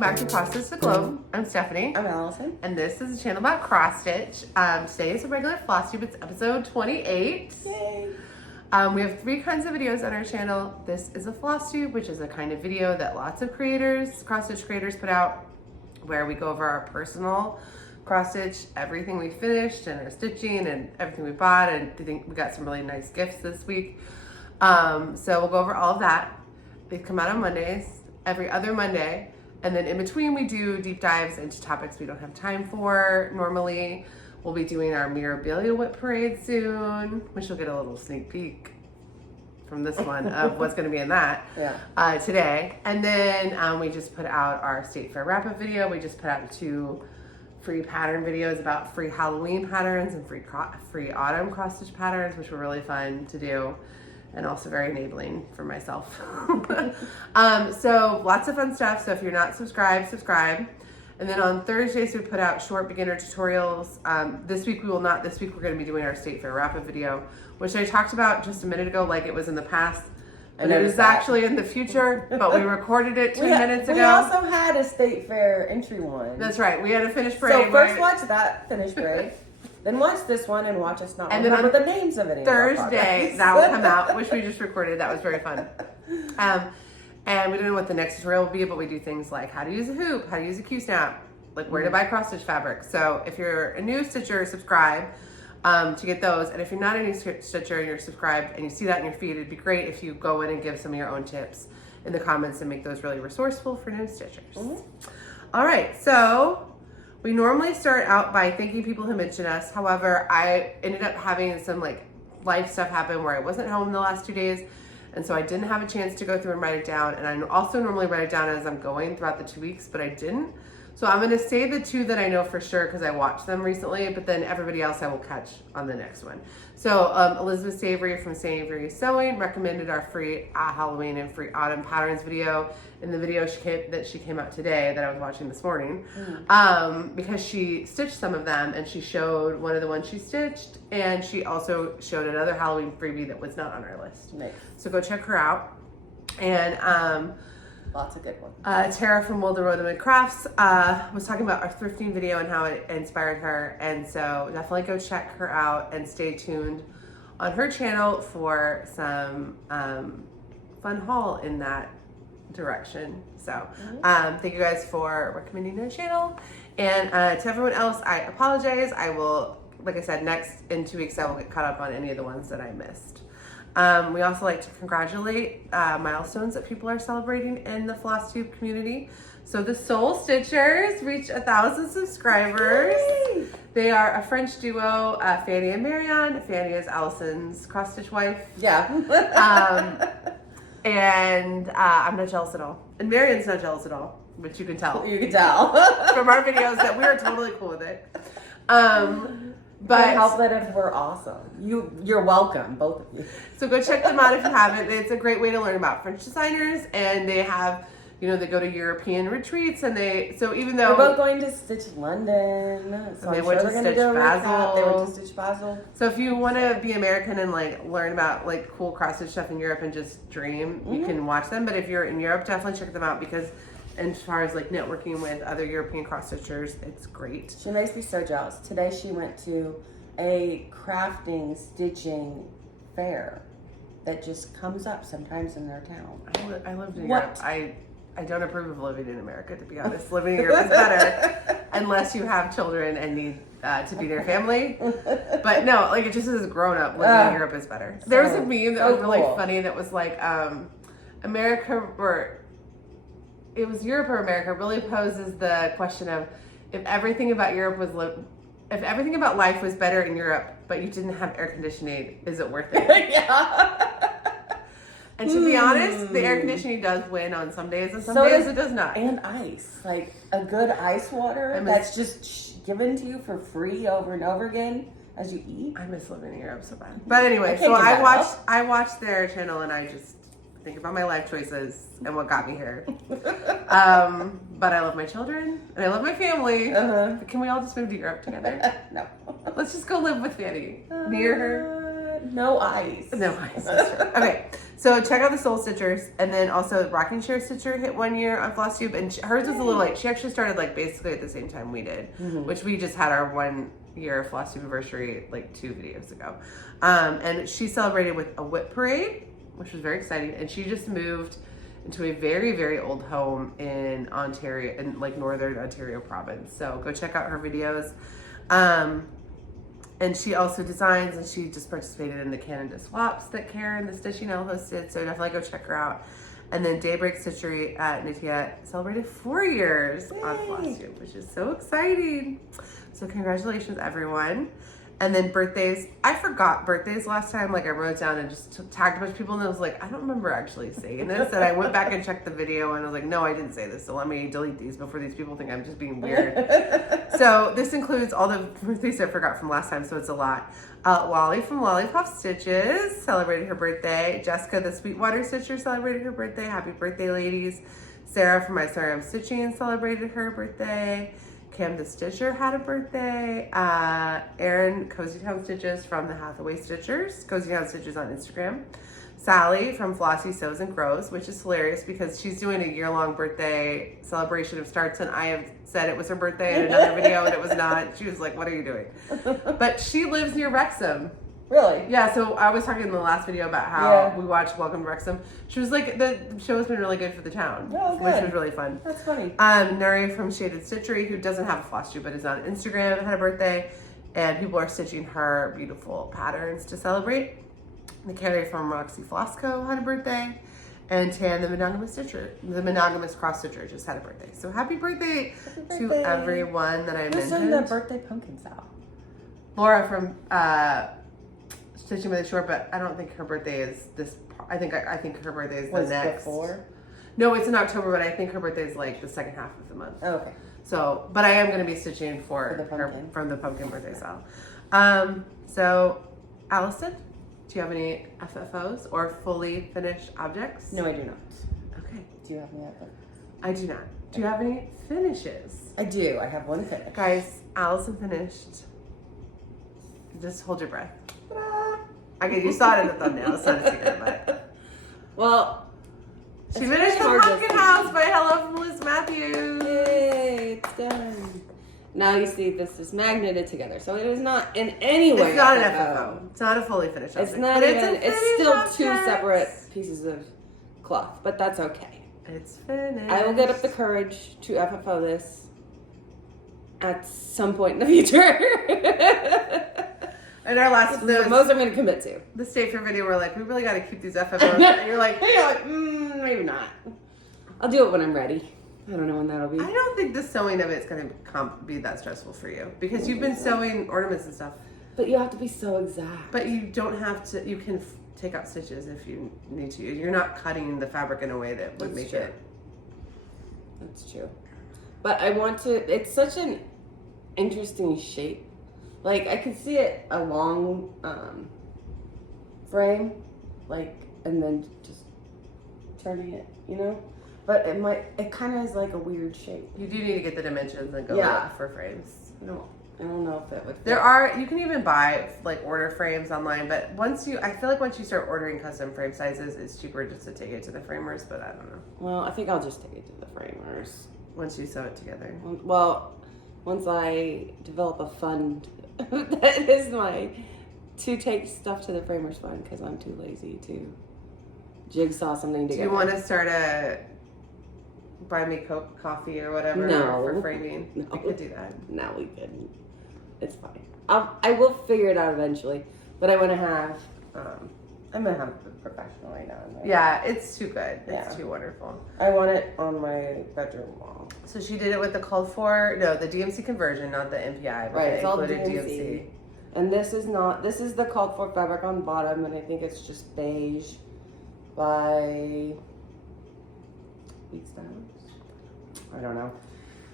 back to Cross Stitch the Globe. I'm Stephanie. I'm Allison. And this is a channel about cross stitch. Today is a regular Flosstube. It's episode 28. Yay! We have 3 kinds of videos on our channel. This is a Flosstube, which is a kind of video that lots of creators, cross stitch creators put out, where we go over our personal cross stitch, everything we finished and our stitching and everything we bought. And I think we got some really nice gifts this week. So we'll go over all of that. They come out on Mondays, every other Monday. And then in between, we do deep dives into topics we don't have time for normally. We'll be doing our Mirabilia Whip Parade soon, which you'll get a little sneak peek from this one of what's going to be in that today. And then we just put out our State Fair wrap-up video. We just put out 2 free pattern videos about free Halloween patterns and free autumn cross-stitch patterns, which were really fun to do. And also very enabling for myself. So lots of fun stuff. So if you're not subscribed, subscribe. And then on Thursdays, we put out short beginner tutorials. This week we will not. This week we're going to be doing our State Fair wrap-up video, which I talked about just a minute ago, like it was in the past. And it is actually in the future, but we recorded it 2 minutes ago. We also had a State Fair entry one. That's right. We had a finished parade. So first watch that finished parade. Then watch this one and watch us not remember the names of it. Thursday, that will come out, which we just recorded. That was very fun. And we don't know what the next tutorial will be, but we do things like how to use a hoop, how to use a Q-snap, like where to buy cross-stitch fabric. So if you're a new stitcher, subscribe to get those. And if you're not a new stitcher and you're subscribed and you see that in your feed, it'd be great if you go in and give some of your own tips in the comments and make those really resourceful for new stitchers. All right, so we normally start out by thanking people who mention us. However, I ended up having some like life stuff happen where I wasn't home the last 2 days. And so I didn't have a chance to go through and write it down. And I also normally write it down as I'm going throughout the 2 weeks, but I didn't. So I'm going to say the 2 that I know for sure because I watched them recently, but then everybody else I will catch on the next one. So Elizabeth Savory from Savory Sewing recommended our free Halloween and free autumn patterns video in the video that she came out today that I was watching this morning, because she stitched some of them and she showed one of the ones she stitched, and she also showed another Halloween freebie that was not on our list. Nice. So go check her out. And lots of good ones. Tara from Nora November Crafts was talking about our thrifting video and how it inspired her. And so definitely go check her out and stay tuned on her channel for some fun haul in that direction. So thank you guys for recommending her channel. And to everyone else, I apologize. I will, like I said, in 2 weeks I will get caught up on any of the ones that I missed. We also like to congratulate milestones that people are celebrating in the Flosstube community. So the Soul Stitchers reached 1,000 subscribers. Yay! They are a French duo, Fanny and Marianne. Fanny is Allison's cross-stitch wife. Yeah. And I'm not jealous at all. And Marianne's not jealous at all, which you can tell. You can tell. From our videos that we are totally cool with it. But help that if we're awesome. You're welcome, both of you. So go check them out if you haven't. It's a great way to learn about French designers, and they have, they go to European retreats, and even though we're both going to Stitch London, so they went to Stitch Basel. They went to Stitch Basel. So if you want to be American and learn about cool cross stitch stuff in Europe and just dream, you can watch them. But if you're in Europe, definitely check them out because, as far as networking with other European cross stitchers, it's great. She makes me so jealous. Today she went to a crafting stitching fair that just comes up sometimes in their town. I lived in Europe. I don't approve of living in America, to be honest. Living in Europe is better unless you have children and need to be near family. But no, it just as a grown up, living in Europe is better. There was a meme that was really funny that was America or it was Europe or America really poses the question of if everything about life was better in Europe, but you didn't have air conditioning, is it worth it? Yeah. And to be honest, the air conditioning does win on some days, and some days it does not. And ice, a good ice water that's just given to you for free over and over again as you eat. I miss living in Europe so bad. But anyway, so I watched their channel, and I just think about my life choices and what got me here. But I love my children and I love my family. But can we all just move to Europe together? No. Let's just go live with Fanny near her. No ice. No ice. That's true. Okay, so check out the Soul Stitchers, and then also Rocking Chair Stitcher hit 1 year on Flosstube, and hers was a little like, she actually started like basically at the same time we did, which we just had our 1 year Flosstube Anniversary like 2 videos ago. And she celebrated with a whip parade, which was very exciting, and she just moved into a very, very old home in Ontario, in like Northern Ontario province. So go check out her videos. And she also designs, and she just participated in the Canada Swaps that Karen, the Stitchy Nell, hosted. So definitely go check her out. And then Daybreak Stitchery at Nitya celebrated 4 years on Flosstube, which is so exciting. So congratulations, everyone. And then birthdays. I forgot birthdays last time. Like I wrote down and just tagged a bunch of people, and I was like, I don't remember actually saying this. And I went back and checked the video, and I was like, no, I didn't say this. So let me delete these before these people think I'm just being weird. So this includes all the birthdays I forgot from last time, so it's a lot. Wally from Lollipop Stitches celebrated her birthday. Jessica, the Sweetwater Stitcher, celebrated her birthday. Happy birthday, ladies. Sarah from My Sorry I'm Stitching celebrated her birthday. Cam the Stitcher had a birthday. Erin, Cozy Town Stitches from the Hathaway Stitchers. Cozy Town Stitches on Instagram. Sally from Flossie Sews and Grows, which is hilarious because she's doing a year-long birthday celebration of starts, and I have said it was her birthday in another video, and it was not. She was like, what are you doing? But she lives near Wrexham. Really? Yeah, so I was talking in the last video about how we watched Welcome to Wrexham. She was like, the show has been really good for the town, which was really fun. That's funny. Nuri from Shaded Stitchery, who doesn't have a Flosstube but is on Instagram, had a birthday, and people are stitching her beautiful patterns to celebrate. The Carrie from Roxy Flosco had a birthday, and Tan, the monogamous cross stitcher, just had a birthday. So happy birthday to everyone that I mentioned. Who's doing the birthday pumpkins out? Laura from Stitching with a Short, but I don't think her birthday is this. I think her birthday is the next. Before? No, it's in October, but I think her birthday is like the second half of the month. Oh, okay. So, but I am going to be stitching for her from the pumpkin birthday style. So, Allison, do you have any FFOs or fully finished objects? No, I do not. Okay. Do you have any FFOs? I do not. Do you have any finishes? I do. I have one finish. Guys, Allison finished. Just hold your breath. Okay, you saw it in the thumbnail. It's not a secret, but. Well, she finished the Pumpkin House by Hello from Liz Mathews. Yay, it's done. Now you see this is magneted together, so it is not in any way. It's not an FFO. It's not a fully finished object. It's not even. It's still 2 separate pieces of cloth, but that's okay. It's finished. I will get up the courage to FFO this at some point in the future. In our last the most I'm going to commit to. The State Fair video, we're like, we really got to keep these FFOs. And you're like, maybe not. I'll do it when I'm ready. I don't know when that'll be. I don't think the sewing of it's going to be that stressful for you because you've been sewing ornaments and stuff. But you have to be so exact. But you don't have to. You can take out stitches if you need to. You're not cutting the fabric in a way that would make it. That's true. But I want to. It's such an interesting shape. Like, I could see it a long frame, like, and then just turning it, you know? But it kind of is like a weird shape. You do need to get the dimensions and go look for frames. I don't know if that would fit. You can even buy, like, order frames online, but I feel like once you start ordering custom frame sizes, it's cheaper just to take it to the framers, but I don't know. Well, I think I'll just take it to the framers. Once you sew it together. Well, once I develop a fund that is to take stuff to the framers fund because I'm too lazy to jigsaw something together. Do you want to start a buy me coffee or whatever for framing? No. We could do that. No, we couldn't. It's fine. I will figure it out eventually, but I want to have. I'm gonna have it professional right now. Yeah, it's too good. It's too wonderful. I want it on my bedroom wall. So she did it with the the DMC conversion, not the MPI. But it's all DMC. And this is the called for fabric on bottom, and I think it's just beige by Wheat Styles. I don't know.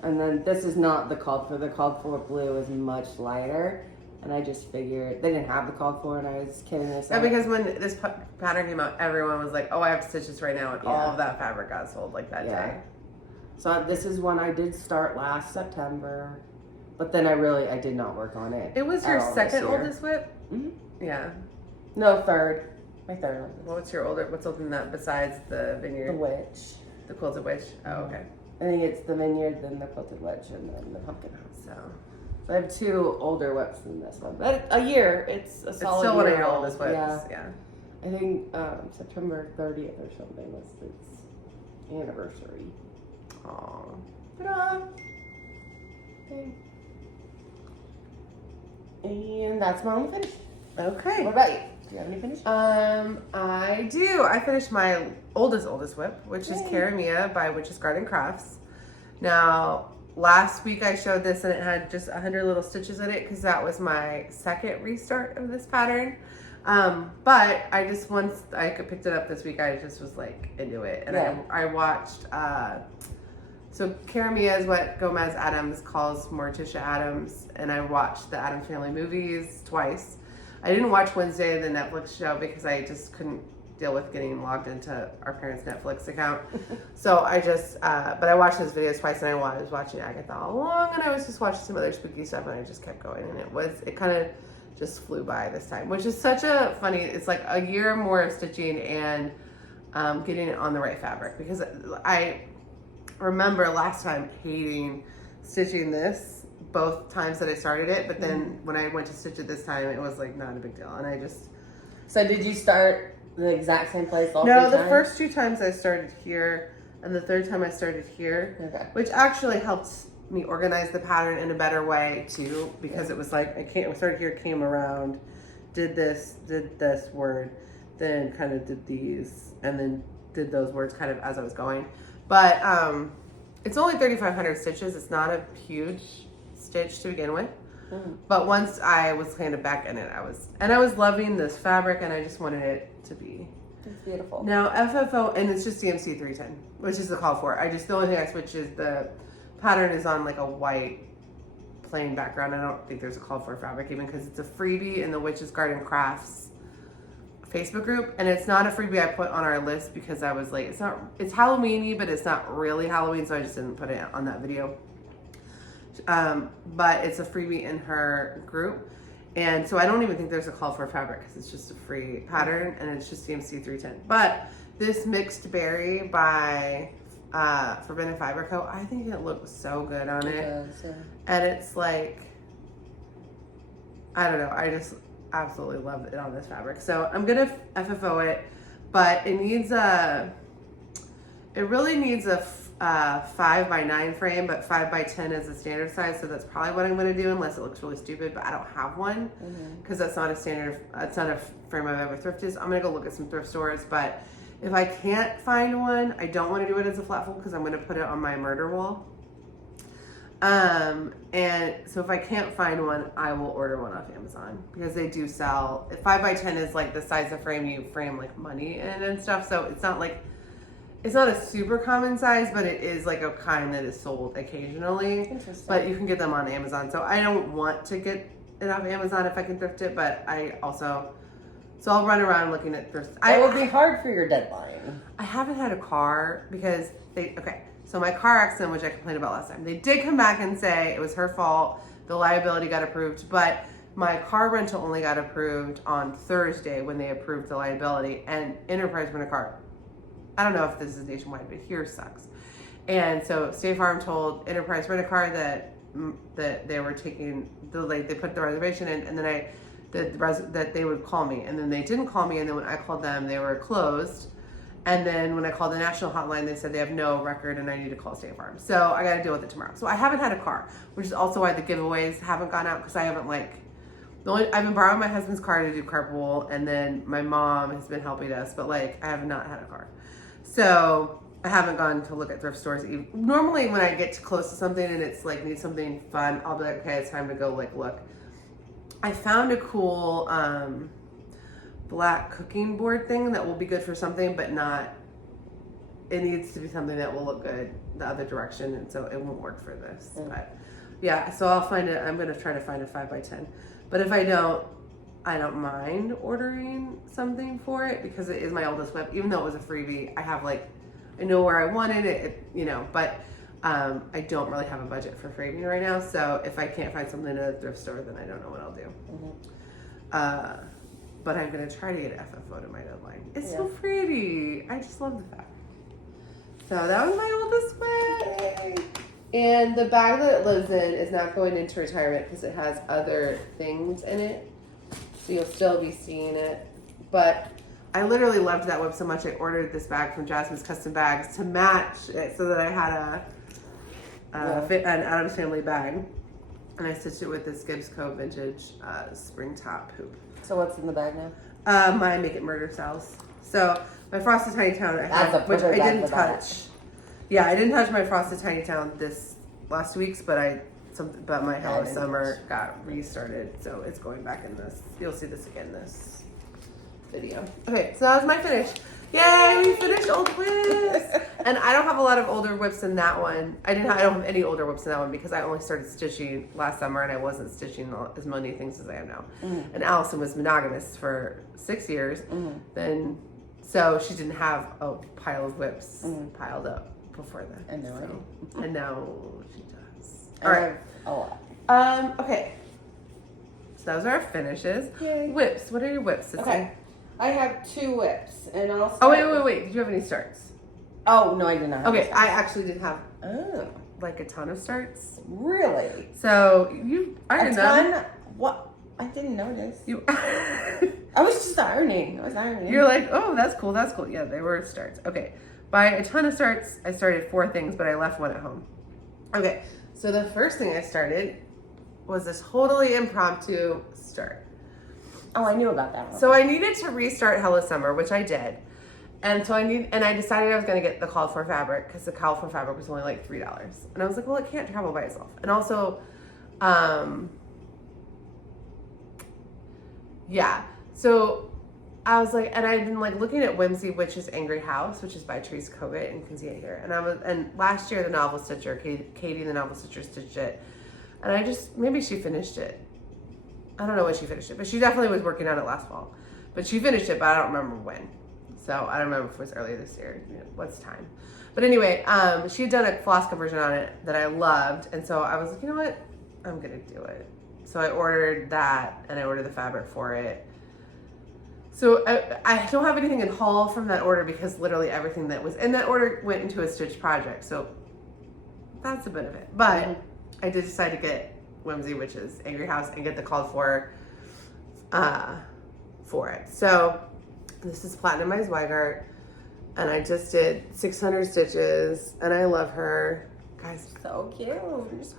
And then this is not the called for blue is much lighter. And I just figured they didn't have the called for, and I was kidding myself. Yeah, because when this pattern came out, everyone was like, "Oh, I have to stitch this right now," and all of that fabric got sold like that day. So this is one I did start last September, but then I did not work on it. It was your second oldest whip. Mm-hmm. Yeah. No, third. My third one. What's older than that besides the vineyard? The witch. The quilted witch? Oh, okay. I think it's the vineyard, then the quilted witch, and then the pumpkin house. So I have 2 older whips than this one. But a year, it's a solid year. It's still one of your oldest whips. Yeah. I think September 30th or something was its anniversary. Aww. Ta-da! Okay. And that's my only finish. Okay. What about you? Do you have any finish? I do. I finished my oldest whip, which is Karamia by Witch's Garden Crafts. Now, last week I showed this and it had just 100 little stitches in it because that was my second restart of this pattern. But I just, once I picked it up this week, I just was like into it. And I watched, so Karamia is what Gomez Adams calls Morticia Adams. And I watched the Addams Family movies twice. I didn't watch Wednesday, the Netflix show, because I just couldn't deal with getting logged into our parents' Netflix account. So I just, but I watched those videos twice, and I was watching Agatha all along, and I was just watching some other spooky stuff, and I just kept going, and it kind of just flew by this time, which is such a funny, it's like a year more of stitching and getting it on the right fabric, because I remember last time hating stitching this both times that I started it, but then when I went to stitch it this time, it was like not a big deal, and I just... So did you start the exact same place all No, three the times? first 2 times I started here, and the third time I started here, which actually helped me organize the pattern in a better way too, because it was like I started here, came around, did this word, then kind of did these, and then did those words kind of as I was going. But it's only 3,500 stitches. It's not a huge stitch to begin with. But once I was kind of back in it, I was loving this fabric, and I just wanted it to be. It's beautiful. Now FFO, and it's just CMC 310, which is the call for it. The only thing I switch is the pattern is on like a white plain background. I don't think there's a call for fabric even, because it's a freebie in the Witch's Garden Crafts Facebook group, and it's not a freebie I put on our list because I was like, it's Halloween-y, but it's not really Halloween, so I just didn't put it on that video. But it's a freebie in her group, and so I don't even think there's a call for fabric because it's just a free pattern, and it's just CMC 310. But this mixed berry by Forbidden Fiber Co., I think it looks so good on it. Does, yeah. And it's like, I don't know, I just absolutely love it on this fabric. So I'm gonna FFO it, but it really needs a 5x9 frame, but 5x10 is the standard size, so that's probably what I'm gonna do, unless it looks really stupid, but I don't have one, because that's not a standard, it's not a frame I've ever thrifted, so I'm gonna go look at some thrift stores. But if I can't find one, I don't want to do it as a flat fold, because I'm gonna put it on my murder wall. And so if I can't find one, I will order one off Amazon, because they do sell. 5x10 is like the size of frame you frame like money in and stuff, so it's not a super common size, but it is like a kind that is sold occasionally. Interesting. But you can get them on Amazon, so I don't want to get it off Amazon if I can thrift it, but so I'll run around looking at thrift. It will be hard for your deadline. I haven't had a car because so my car accident, which I complained about last time, they did come back and say it was her fault. The liability got approved, but my car rental only got approved on Thursday when they approved the liability, and Enterprise Rent a Car, I don't know if this is nationwide, but here sucks. And so State Farm told Enterprise Rent a Car that they were taking they put the reservation in, and then that they would call me, and then they didn't call me, and then when I called them, they were closed. And then when I called the national hotline, they said they have no record and I need to call State Farm. So I got to deal with it tomorrow. So I haven't had a car, which is also why the giveaways haven't gone out, because I haven't I've been borrowing my husband's car to do carpool, and then my mom has been helping us, but I have not had a car. So I haven't gone to look at thrift stores. Normally when I get too close to something and it's needs something fun, I'll be like, okay, it's time to go look. I found a cool black cooking board thing that will be good for something, but it needs to be something that will look good the other direction, and so it won't work for this. But yeah, so I'll find it. I'm going to try to find a 5x10, but if I don't mind ordering something for it, because it is my oldest whip. Even though it was a freebie, I know where I wanted it, but I don't really have a budget for framing right now, so if I can't find something at a thrift store, then I don't know what I'll do. but I'm going to try to get FFO to my deadline. It's Yeah. so pretty. I just love the fabric. So that was my oldest way. And the bag that it lives in is not going into retirement because it has other things in it. So you'll still be seeing it. But I literally loved that web so much I ordered this bag from Jasmine's Custom Bags to match it so that I had an Addams Family bag. And I stitched it with this Gibbs Co. vintage spring top hoop. So what's in the bag now? My Make It Murder styles. So my Frosted Tiny Town, That's a which I perfect bag didn't for that. touch. Yeah, I didn't touch my Frosted Tiny Town this last week's, but my Hello didn't Summer got restarted, so it's going back in this. You'll see this again this video. Okay, so that was my finish. Yay, we finished old whips. And I don't have a lot of older whips in that one. I don't have any older whips in that one because I only started stitching last summer and I wasn't stitching as many things as I am now. And Allison was monogamous for 6 years. Then, so she didn't have a pile of whips piled up before that. And now and now she does. All right. A lot. Okay. So those are our finishes. Yay. Whips. What are your whips? Sissy? Okay. I have 2 whips, and I'll Oh, start wait. Did you have any starts? Oh, no, I did not have Okay, any I starts. actually did have Oh, like a ton of starts. really? So I A didn't ton? know. What? I didn't notice. You, I was just ironing. I was ironing. you're like, oh, that's cool. Yeah, they were starts. Okay, by a ton of starts, I started 4 things, but I left 1 at home. Okay, so the first thing I started was this totally impromptu start. Oh, I knew about that one. So I needed to restart Hello Summer, which I did. And so I decided I was going to get the called for fabric because the called for fabric was only like $3. And I was like, well, it can't travel by itself. And also, yeah. So I was like, and I'd been like looking at Whimsy Witch's Angry House, which is by Teresa Kogut, and you can see it here. And last year the novel stitcher, Katie the novel stitcher, stitched it. And maybe she finished it. I don't know when she finished it, but she definitely was working on it last fall. But she finished it, but I don't remember when. So I don't remember if it was earlier this year. What's time? But anyway, she had done a floss conversion on it that I loved. And so I was like, you know what? I'm going to do it. So I ordered that and I ordered the fabric for it. So I don't have anything in haul from that order because literally everything that was in that order went into a stitch project. So that's a bit of it. But I did decide to get Whimsy Witch's Angry House and get the called for it. So this is Platinumized Weigart, and I just did 600 stitches, and I love her. Guys, So cute. I love her so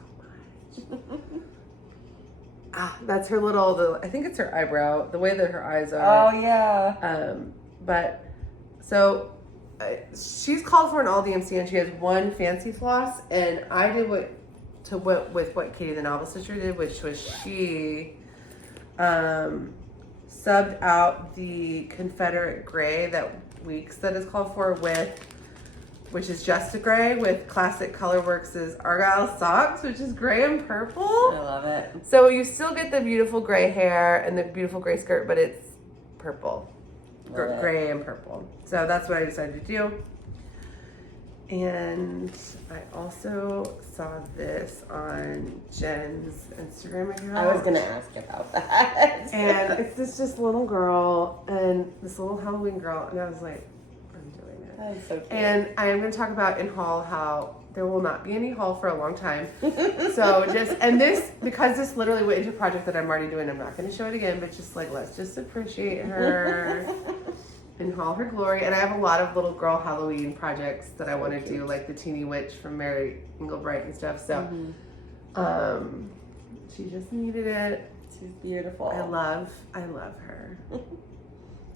much. That's her little, I think it's her eyebrow, the way that her eyes are. Oh, yeah. But, so, she's called for an all DMC, and she has 1 fancy floss, and I did with what Katie the novel stitcher did, which was she subbed out the Confederate gray that Weeks that is called for which is just a gray with Classic Colorworks' Argyle socks, which is gray and purple. I love it. So you still get the beautiful gray hair and the beautiful gray skirt, but it's purple, gray and purple. So that's what I decided to do. And I also saw this on Jen's Instagram account. I was going to ask about that. And it's this little girl and this little Halloween girl. And I was like, I'm doing it. That is so cute. And I am going to talk about in haul how there will not be any haul for a long time. So because this literally went into a project that I'm already doing, I'm not going to show it again, but just like, let's just appreciate her. In all her glory. And I have a lot of little girl Halloween projects that I want to do, like the Teeny Witch from Mary Englebright and stuff. So she just needed it. She's beautiful. I love her.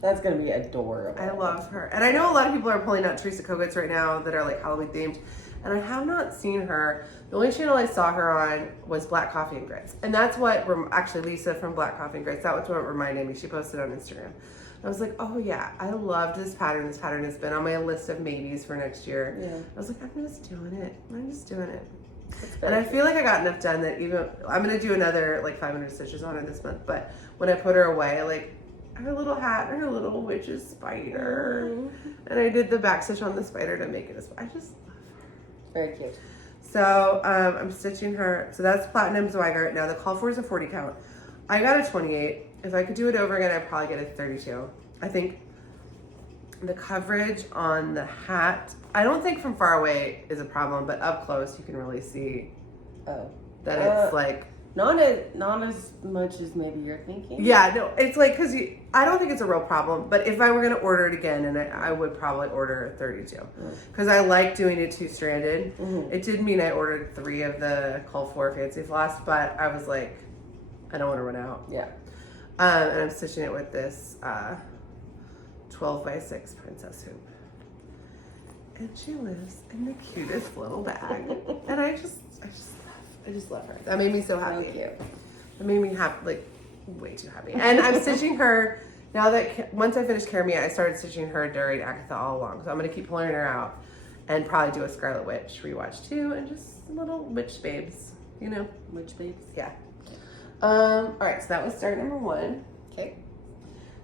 That's going to be adorable. I love her. And I know a lot of people are pulling out Teresa Koguts right now that are like Halloween themed. And I have not seen her. The only channel I saw her on was Black Coffee and Grits. And that's what, actually Lisa from Black Coffee and Grits, that was what reminded me. She posted on Instagram. I was like, oh yeah, I loved this pattern. This pattern has been on my list of maybes for next year. Yeah. I was like, I'm just doing it. And I feel like I got enough done that even, I'm going to do another like 500 stitches on her this month. But when I put her away, like her little hat and her little witch's spider. And I did the back stitch on the spider to make it a spider. I just love her. Very cute. So I'm stitching her. So that's Platinum Zweigart. Now the call for is a 40 count. I got a 28. if I could do it over again, I'd probably get a 32. I think the coverage on the hat, I don't think from far away is a problem, but up close you can really see that it's like... Not as much as maybe you're thinking. Yeah, no, it's like, because I don't think it's a real problem, but if I were going to order it again, and I would probably order a 32. Because I like doing it two-stranded. It did mean I ordered 3 of the Call for Fancy Floss, but I was like, I don't want to run out. Yeah. And I'm stitching it with this 12x6 princess hoop. And she lives in the cutest little bag. And I just love her. That made me so happy. So cute. It made me happy, like way too happy. And I'm stitching her now that once I finished Caramia, I started stitching her during Agatha all along. So I'm gonna keep pulling her out and probably do a Scarlet Witch rewatch too, and just little witch babes, you know. Witch babes. Yeah. All right. So that was start number 1. Okay.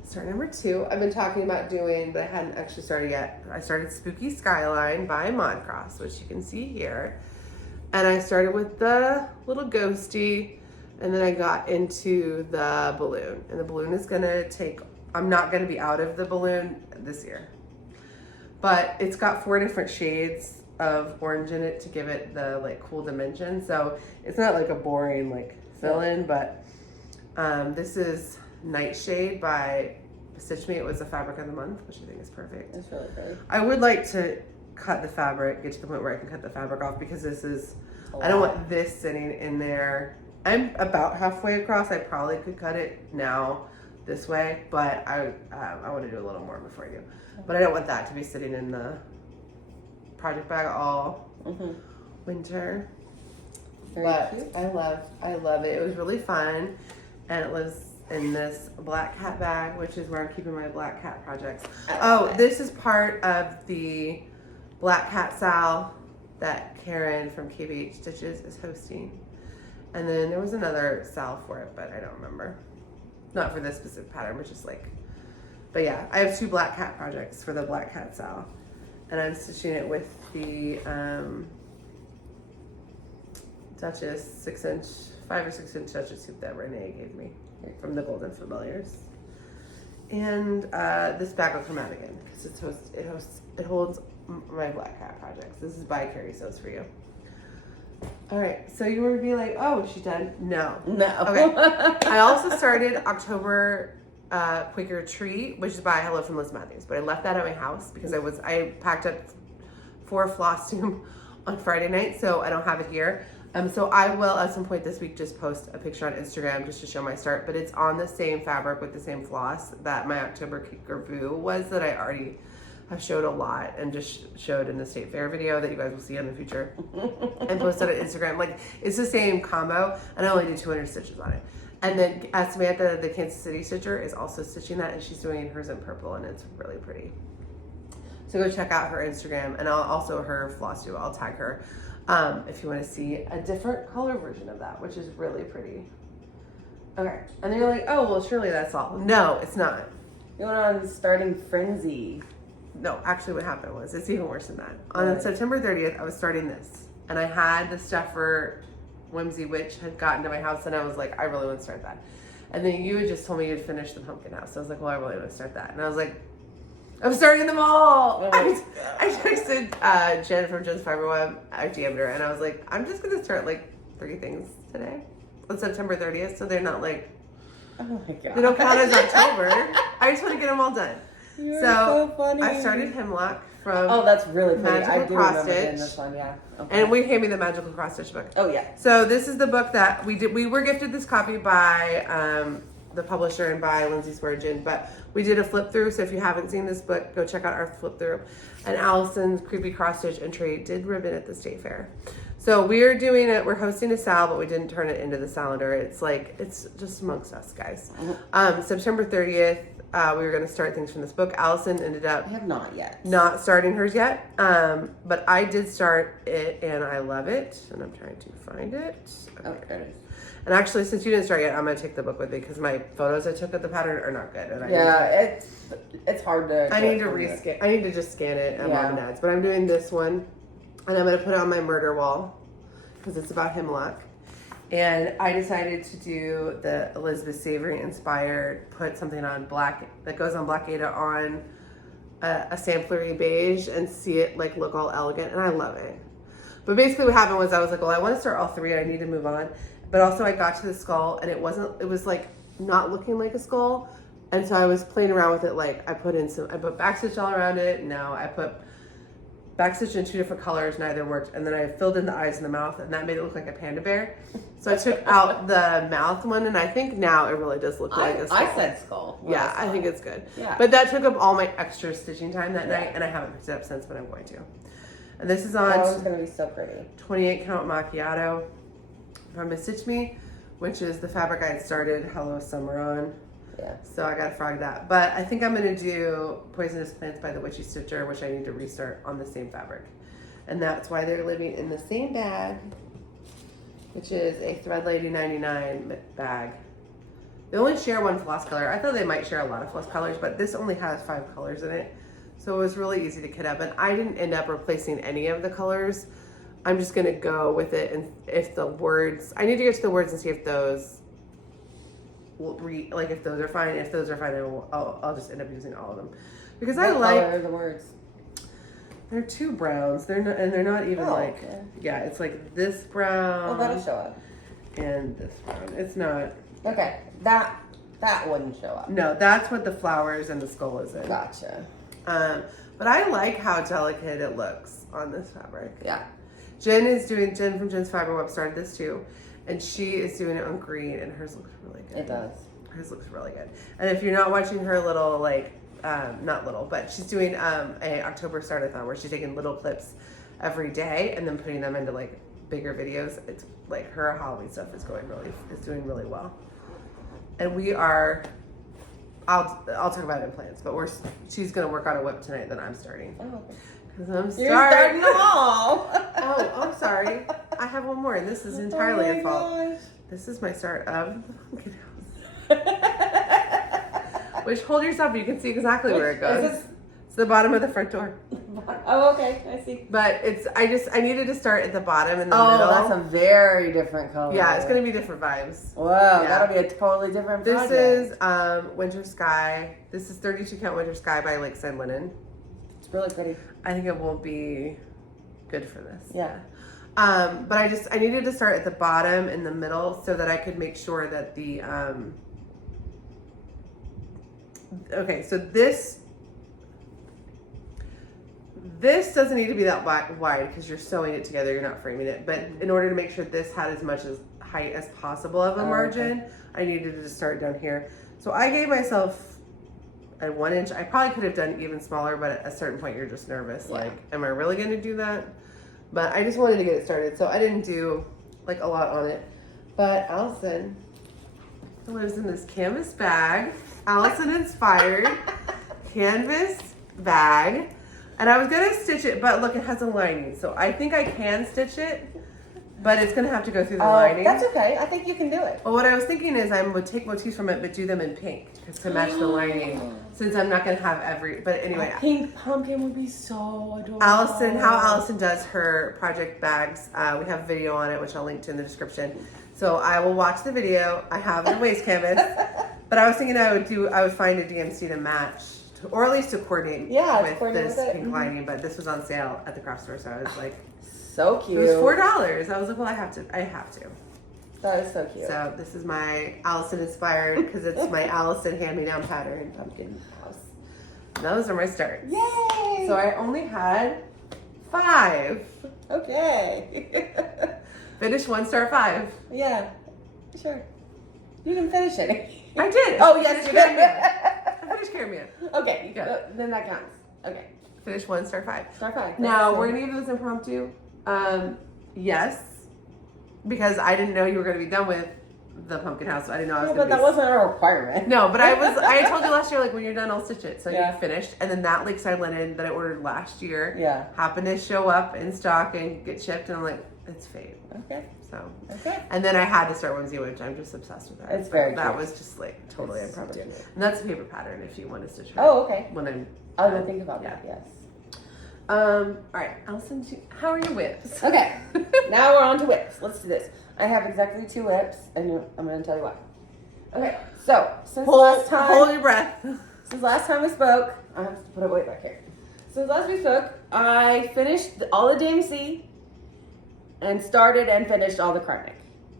Start number 2. I've been talking about doing, but I hadn't actually started yet. I started Spooky Skyline by Modcross, which you can see here. And I started with the little ghosty, and then I got into the balloon. And the balloon is gonna take, I'm not gonna be out of the balloon this year. But it's got 4 different shades of orange in it to give it the like cool dimension. So it's not like a boring like fill in, but this is Nightshade by Stitch Me. It was a fabric of the month, which I think is perfect. It's really pretty. I would like to cut the fabric, get to the point where I can cut the fabric off, because this is, I don't want this sitting in there. I'm about halfway across. I probably could cut it now this way, but I want to do a little more before I do. But I don't want that to be sitting in the project bag all winter. But cute. I love it. It was really fun, and it was in this black cat bag, which is where I'm keeping my black cat projects. Oh, this is part of the Black Cat Sal that Karen from KBH Stitches is hosting. And then there was another Sal for it, but I don't remember. Not for this specific pattern, but just like, but yeah, I have 2 Black Cat projects for the Black Cat Sal. And I'm stitching it with the Duchess 5 or 6 inch Duchess hoop that Renee gave me from the Golden Familiars. And this bag will come out again because it holds my Black Cat projects. This is by Carrie Sews For You. All right, so you were be like, oh, is she done? No. Okay. I also started October Quaker Treat, which is by Hello from Liz Mathews, but I left that at my house because I packed up for Flosstube on Friday night, so I don't have it here. So I will at some point this week just post a picture on Instagram just to show my start, but it's on the same fabric with the same floss that my October Quaker Boo was, that I already have showed a lot and just showed in the State Fair video that you guys will see in the future and posted on Instagram. Like, it's the same combo, and I only did 200 stitches on it. And then Samantha, the Kansas City stitcher, is also stitching that, and she's doing hers in purple, and it's really pretty. So go check out her Instagram, and also her Flosstube. I'll tag her if you want to see a different color version of that, which is really pretty. Okay, and then you're like, oh, well, surely that's all. No, it's not. You went on Starting Frenzy. No, actually what happened was, it's even worse than that. On September 30th, I was starting this, and I had the stuff for Whimsy Witch had gotten to my house, and I was like, I really want to start that. And then you had just told me you'd finish the pumpkin house. So I was like, well, I really want to start that. And I was like, I'm starting them all. Oh I texted Jen from Jen's Fiberweb, our diameter, and I was like, I'm just going to start like 3 things today on September 30th, so they're not like, oh my God. They don't count as October. I just want to get them all done. You're so funny. I started Hemlock from that's really pretty. Magical I do Cross remember Stitch. getting this one, yeah. Okay. And we gave me the Magical Cross Stitch book. Oh yeah. So this is the book that we did. We were gifted this copy by the publisher and by Lindsay Swearengin, but we did a flip through. So if you haven't seen this book, go check out our flip through. And Allison's Creepy Cross Stitch entry did ribbon at the State Fair. So we're doing it. We're hosting a sal, but we didn't turn it into the calendar. It's like, it's just amongst us guys. September 30th. We were going to start things from this book. Allison ended up I have not yet. Not starting hers yet. But I did start it and I love it. And I'm trying to find it. Okay. And actually, since you didn't start yet, I'm going to take the book with me because my photos I took of the pattern are not good. And it's hard to. I need to rescan. I need to just scan it and Mom and Dad's. But I'm doing this one. And I'm going to put it on my murder wall because it's about Hemlock. And I decided to do the Elizabeth Savory Inspired, put something on black, that goes on Black Ada on a samplery beige and see it like look all elegant, and I love it. But basically what happened was I was like, well, I want to start all three, I need to move on. But also I got to the skull and it was like not looking like a skull. And so I was playing around with it, like I put backstitch all around it. Now I put backstitch in 2 different colors, neither worked. And then I filled in the eyes and the mouth, and that made it look like a panda bear. So I took out the mouth one, and I think now it really does look like a skull. I said skull. Yeah, I think it's good. Yeah. But that took up all my extra stitching time that night, and I haven't picked it up since, but I'm going to. And this is on That one's going to be so pretty. 28 count macchiato from Stitch Me, which is the fabric I had started Hello Summer on. Yeah. So I got to frog that. But I think I'm going to do Poisonous Plants by the Witchy Stitcher, which I need to restart on the same fabric. And that's why they're living in the same bag, which is a Thread Lady 99 bag. They only share one floss color. I thought they might share a lot of floss colors, but this only has 5 colors in it. So it was really easy to kit up. And I didn't end up replacing any of the colors. I'm just going to go with it. And if the words, I need to get to the words and see if those if those are fine. If those are fine, I'll just end up using all of them, because I like. What color are the words? They're 2 browns. They're not even like. Okay. Yeah, it's like this brown. Oh, that'll show up. And this brown. It's not. Okay, that wouldn't show up. No, that's what the flowers and the skull is in. Gotcha. But I like how delicate it looks on this fabric. Yeah. Jen from Jen's Fiber Web started this too, and she is doing it on green, and hers looks really good. It does. Hers looks really good. And if you're not watching her little, like, not little, but she's doing a October Start-a-thon where she's taking little clips every day and then putting them into like bigger videos. It's like her Halloween stuff is doing really well. And we are, I'll talk about it in plans, but she's gonna work on a whip tonight, then I'm starting. Oh. Because You're starting them all. Oh, I'm sorry. I have one more, and this is entirely your fault. Gosh. This is my start of the pumpkin house. Which, hold yourself, you can see exactly where it goes. It's the bottom of the front door. Oh, okay, I see. But I needed to start at the bottom in the middle. Oh, that's a very different color. Yeah, it's going to be different vibes. Whoa, Yeah. that'll be a totally different project. This is Winter Sky. This is 32 count Winter Sky by Lakeside Linen. It's really pretty. I think it will be good for this. Yeah. But I needed to start at the bottom in the middle so that I could make sure that the, okay, so this doesn't need to be that wide because you're sewing it together, you're not framing it. But in order to make sure this had as much as height as possible of a margin, okay, I needed to start down here. So I gave myself a 1 inch. I probably could have done even smaller, but at a certain point you're just nervous. Yeah. Like, am I really going to do that? But I just wanted to get it started. So I didn't do like a lot on it. But Allison lives in this canvas bag. Alison Inspired canvas bag. And I was going to stitch it, but look, it has a lining. So I think I can stitch it, but it's going to have to go through the lining. That's okay. I think you can do it. Well, what I was thinking is I would take motifs from it, but do them in pink to match the lining, since I'm not going to have but anyway. A pink pumpkin would be so adorable. How Allison does her project bags, we have a video on it, which I'll link to in the description. So I will watch the video. I have a waist canvas, but I was thinking I would find a DMC to match, or at least to coordinate with this pink lining, but this was on sale at the craft store, so I was like, so cute. It was $4. I was like, well, I have to. That is so cute. So this is my Alison Inspired, because it's my Allison hand-me-down pattern pumpkin house. And those are my starts. Yay! So I only had 5. Okay. Finish 1, start 5. Yeah, sure. You can finish it. I did. Oh, yes, you did. I finished Caribbean. Okay, Yeah. then that counts. Okay. Finish 1, start 5. Start 5. Now, were any of those impromptu? Yes. Because I didn't know you were going to be done with the pumpkin house. So I didn't know I was going to but that wasn't a requirement. No, but I told you last year, like, when you're done, I'll stitch it. So Yeah. you finished. And then that Lakeside Linen that I ordered last year happened to show up in stock and get shipped. And I'm like, it's fate. Okay. So. Okay. And then I had to start Whimsy Witch. I'm just obsessed with that. It's very That cute. was just like totally It's impromptu. so cute. And that's a paper pattern if you want to stitch. Oh, okay. When I'm. I didn't think about that. Yes. All right, Allison, how are your whips? Okay. Now we're on to whips. Let's do this. I have exactly 2 whips, and I'm going to tell you why. Okay, so since last Hold your breath. Since last time we spoke, I have to put it way back here. Since last we spoke, I finished all the DMC and started and finished all the Karnak,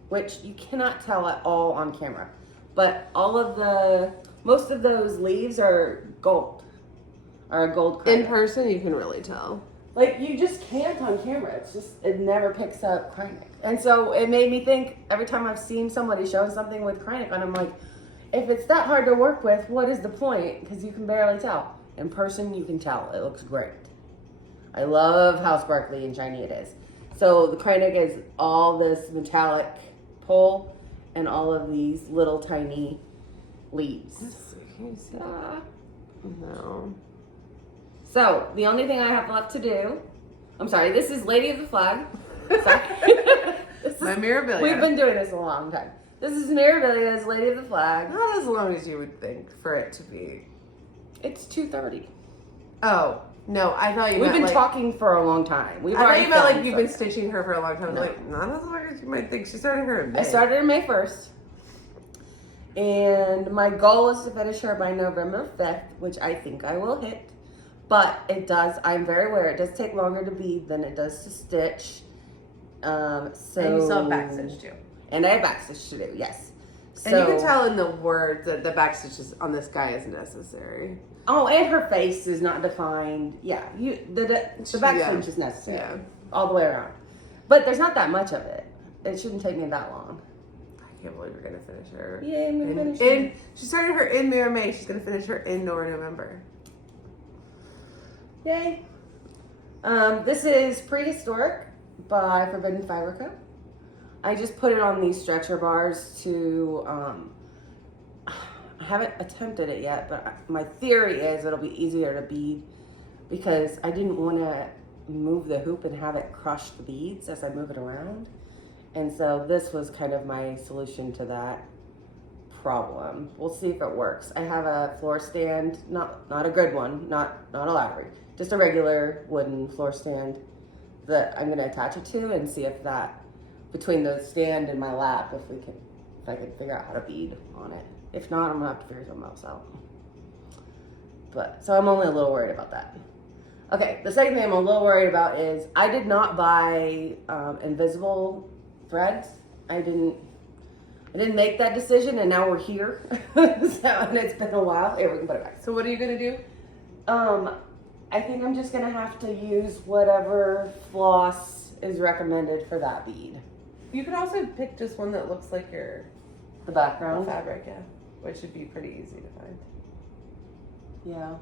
which you cannot tell at all on camera. But most of those leaves are gold, are a gold Karnak. In person, you can really tell. Like, you just can't on camera. It never picks up Karnak. And so it made me think, every time I've seen somebody show something with Karnak, and I'm like, if it's that hard to work with, what is the point? Because you can barely tell. In person, you can tell. It looks great. I love how sparkly and shiny it is. So the Karnak is all this metallic pole and all of these little tiny leaves. Can you see that? No. So the only thing I have left to do, I'm sorry, this is Lady of the Flag. Sorry. My Mirabilia. We've been doing this a long time. This is Mirabilia's Lady of the Flag. Not as long as you would think for it to be. It's 2:30. Oh, no, I thought you We've meant been talking for a long time. I thought you meant like you've been stitching her for a long time. No. Like, not as long as you might think. She started her in May. I started May 1st. And my goal is to finish her by November 5th, which I think I will hit. But I'm very aware, it does take longer to bead than it does to stitch. And you still have backstitch too. And I have backstitch to do, yes. And you can tell in the words that the backstitch on this guy is necessary. Oh, and her face is not defined. Yeah, the backstitch is necessary. Yeah. All the way around. But there's not that much of it. It shouldn't take me that long. I can't believe you're going to finish her. Yeah, I'm going to finish her. She started her in Mira May. She's going to finish her in Nora November. Yay. This is Prehistoric by Forbidden Fiber Co. I just put it on these stretcher bars to, I haven't attempted it yet, but my theory is it'll be easier to bead because I didn't want to move the hoop and have it crush the beads as I move it around. And so this was kind of my solution to that problem. We'll see if it works. I have a floor stand, not a good one, not a laddery, just a regular wooden floor stand that I'm going to attach it to and see if that, between the stand and my lap, if I can figure out how to bead on it. If not, I'm going to have to figure something else out. But, so I'm only a little worried about that. Okay, the second thing I'm a little worried about is I did not buy invisible threads. I didn't make that decision, and now we're here. And it's been a while. Here, we can put it back. So what are you going to do? I think I'm just going to have to use whatever floss is recommended for that bead. You could also pick just one that looks like the background fabric, yeah, which should be pretty easy to find. Yeah.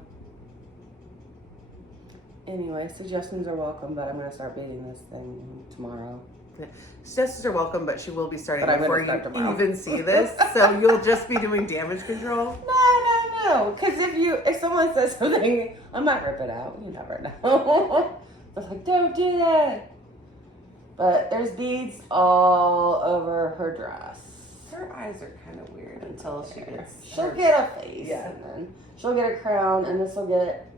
Anyway, suggestions are welcome, but I'm going to start beading this thing tomorrow. Yeah. Suggestions are welcome, but she will be starting But I'm before gonna start you tomorrow. even see this, so you'll just be doing damage control. No. Because if someone says something, I might rip it out. You never know. I was like, don't do that. But there's beads all over her dress. Her eyes are kind of weird until she gets. She'll get a face, Yeah. and then she'll get a crown, and this will get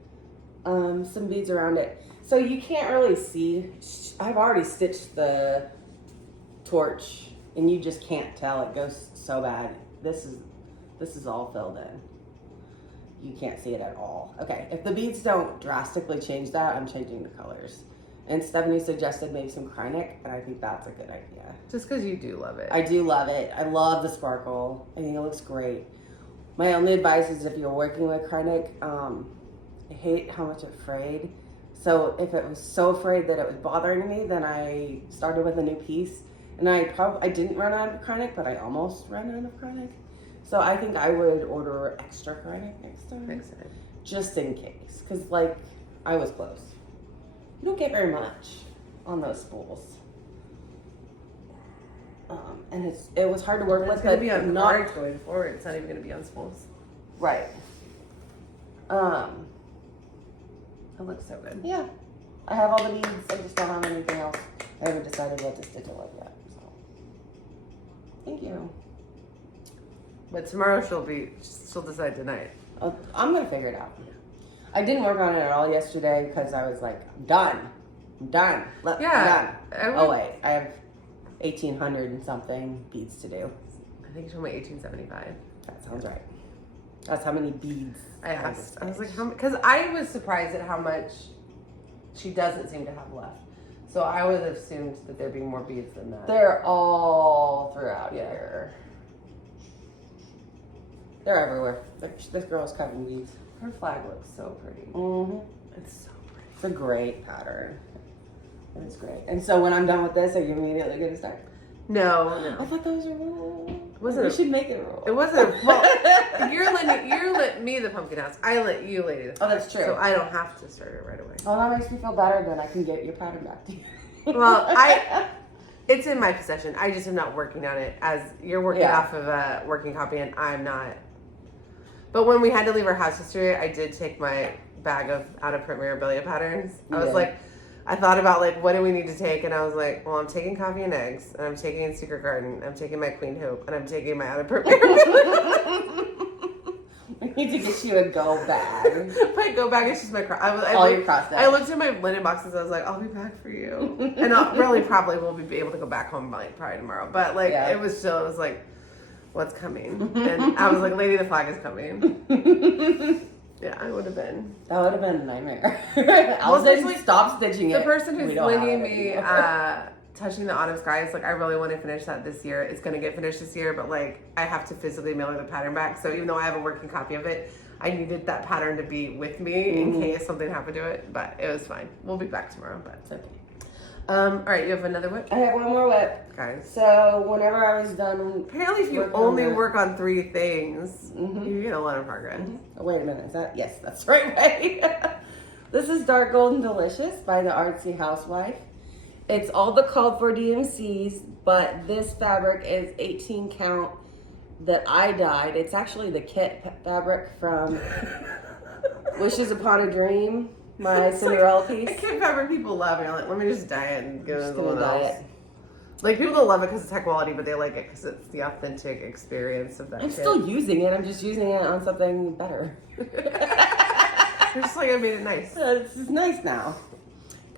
some beads around it. So you can't really see. I've already stitched the torch, and you just can't tell. It goes so bad. This is all filled in. You can't see it at all. Okay, if the beads don't drastically change that, I'm changing the colors. And Stephanie suggested maybe some Krynic, and I think that's a good idea. Just because you do love it. I do love it. I love the sparkle. I think it looks great. My only advice is if you're working with Krynic, I hate how much it frayed. So if it was so frayed that it was bothering me, then I started with a new piece. And I didn't run out of Krynic, but I almost ran out of Krynic. So I think I would order extra Krynic next time. Just in case. Because, I was close. You don't get very much on those spools. And it was hard to work with. It's going to be on cards going forward. It's not even going to be on spools. Right. It looks so good. Yeah. I have all the beads. I just don't have anything else. I haven't decided what to stitch it like yet. So, thank you. But tomorrow she'll decide tonight. I'm going to figure it out. I didn't work on it at all yesterday because I was like, I'm done. I'm done. I'm done. Oh, wait. I have 1,800 and something beads to do. I think she told me 1875. That sounds right. That's how many beads. I asked. I was like, how? Because I was surprised at how much she doesn't seem to have left. So I would have assumed that there'd be more beads than that. They're all throughout here. They're everywhere. This girl's covered in beads. Her flag looks so pretty. Mm-hmm. It's so pretty. It's a great pattern. It's great. And so when I'm done with this, are you immediately going to start? No. I thought that was a rule. Wasn't we should make it a rule. It wasn't. Well, you let me the pumpkin house. I let you lady the flag. Oh, that's true. So I don't have to start it right away. Oh, that makes me feel better. Then I can get your pattern back to you. Well, it's in my possession. I just am not working on it as you're working off of a working copy and I'm not. But when we had to leave our house yesterday, I did take my bag of out of print memorabilia patterns. I was like, I thought about like, what do we need to take? And I was like, well, I'm taking coffee and eggs, and I'm taking Secret Garden, I'm taking my Queen Hope, and I'm taking my out of print memorabilia. I need to get you a go bag. My go bag is just my cross. Your cross I looked at my linen boxes. I was like, I'll be back for you, and I'll really probably will be able to go back home like probably tomorrow. But like, it was still, it was like, what's coming? And I was like, Lady the Flag is coming. Yeah, I would have been. That would have been a nightmare. Allison, stop stitching it. The person who's lending me Touching the Autumn Sky is like, I really want to finish that this year. It's going to get finished this year, but like, I have to physically mail her the pattern back. So even though I have a working copy of it, I needed that pattern to be with me in case something happened to it. But it was fine. We'll be back tomorrow, but it's okay. All right, you have another whip? I have one more whip. Guys. So whenever I was done... Apparently if you only work on 3 things, you get a lot of progress. Oh, wait a minute. Is that... Yes, that's the right way. This is Dark Golden Delicious by the Artsy Housewife. It's all the called for DMCs, but this fabric is 18 count that I dyed. It's actually the kit fabric from Wishes Upon a Dream. My Cinderella piece. I can't fabric people love. You're like, let me just dye it and give it someone else. It. Like, people don't love it because it's high quality, but they like it because it's the authentic experience of that. I'm still using it. I'm just using it on something better. You're just like, I made it nice. This is nice now.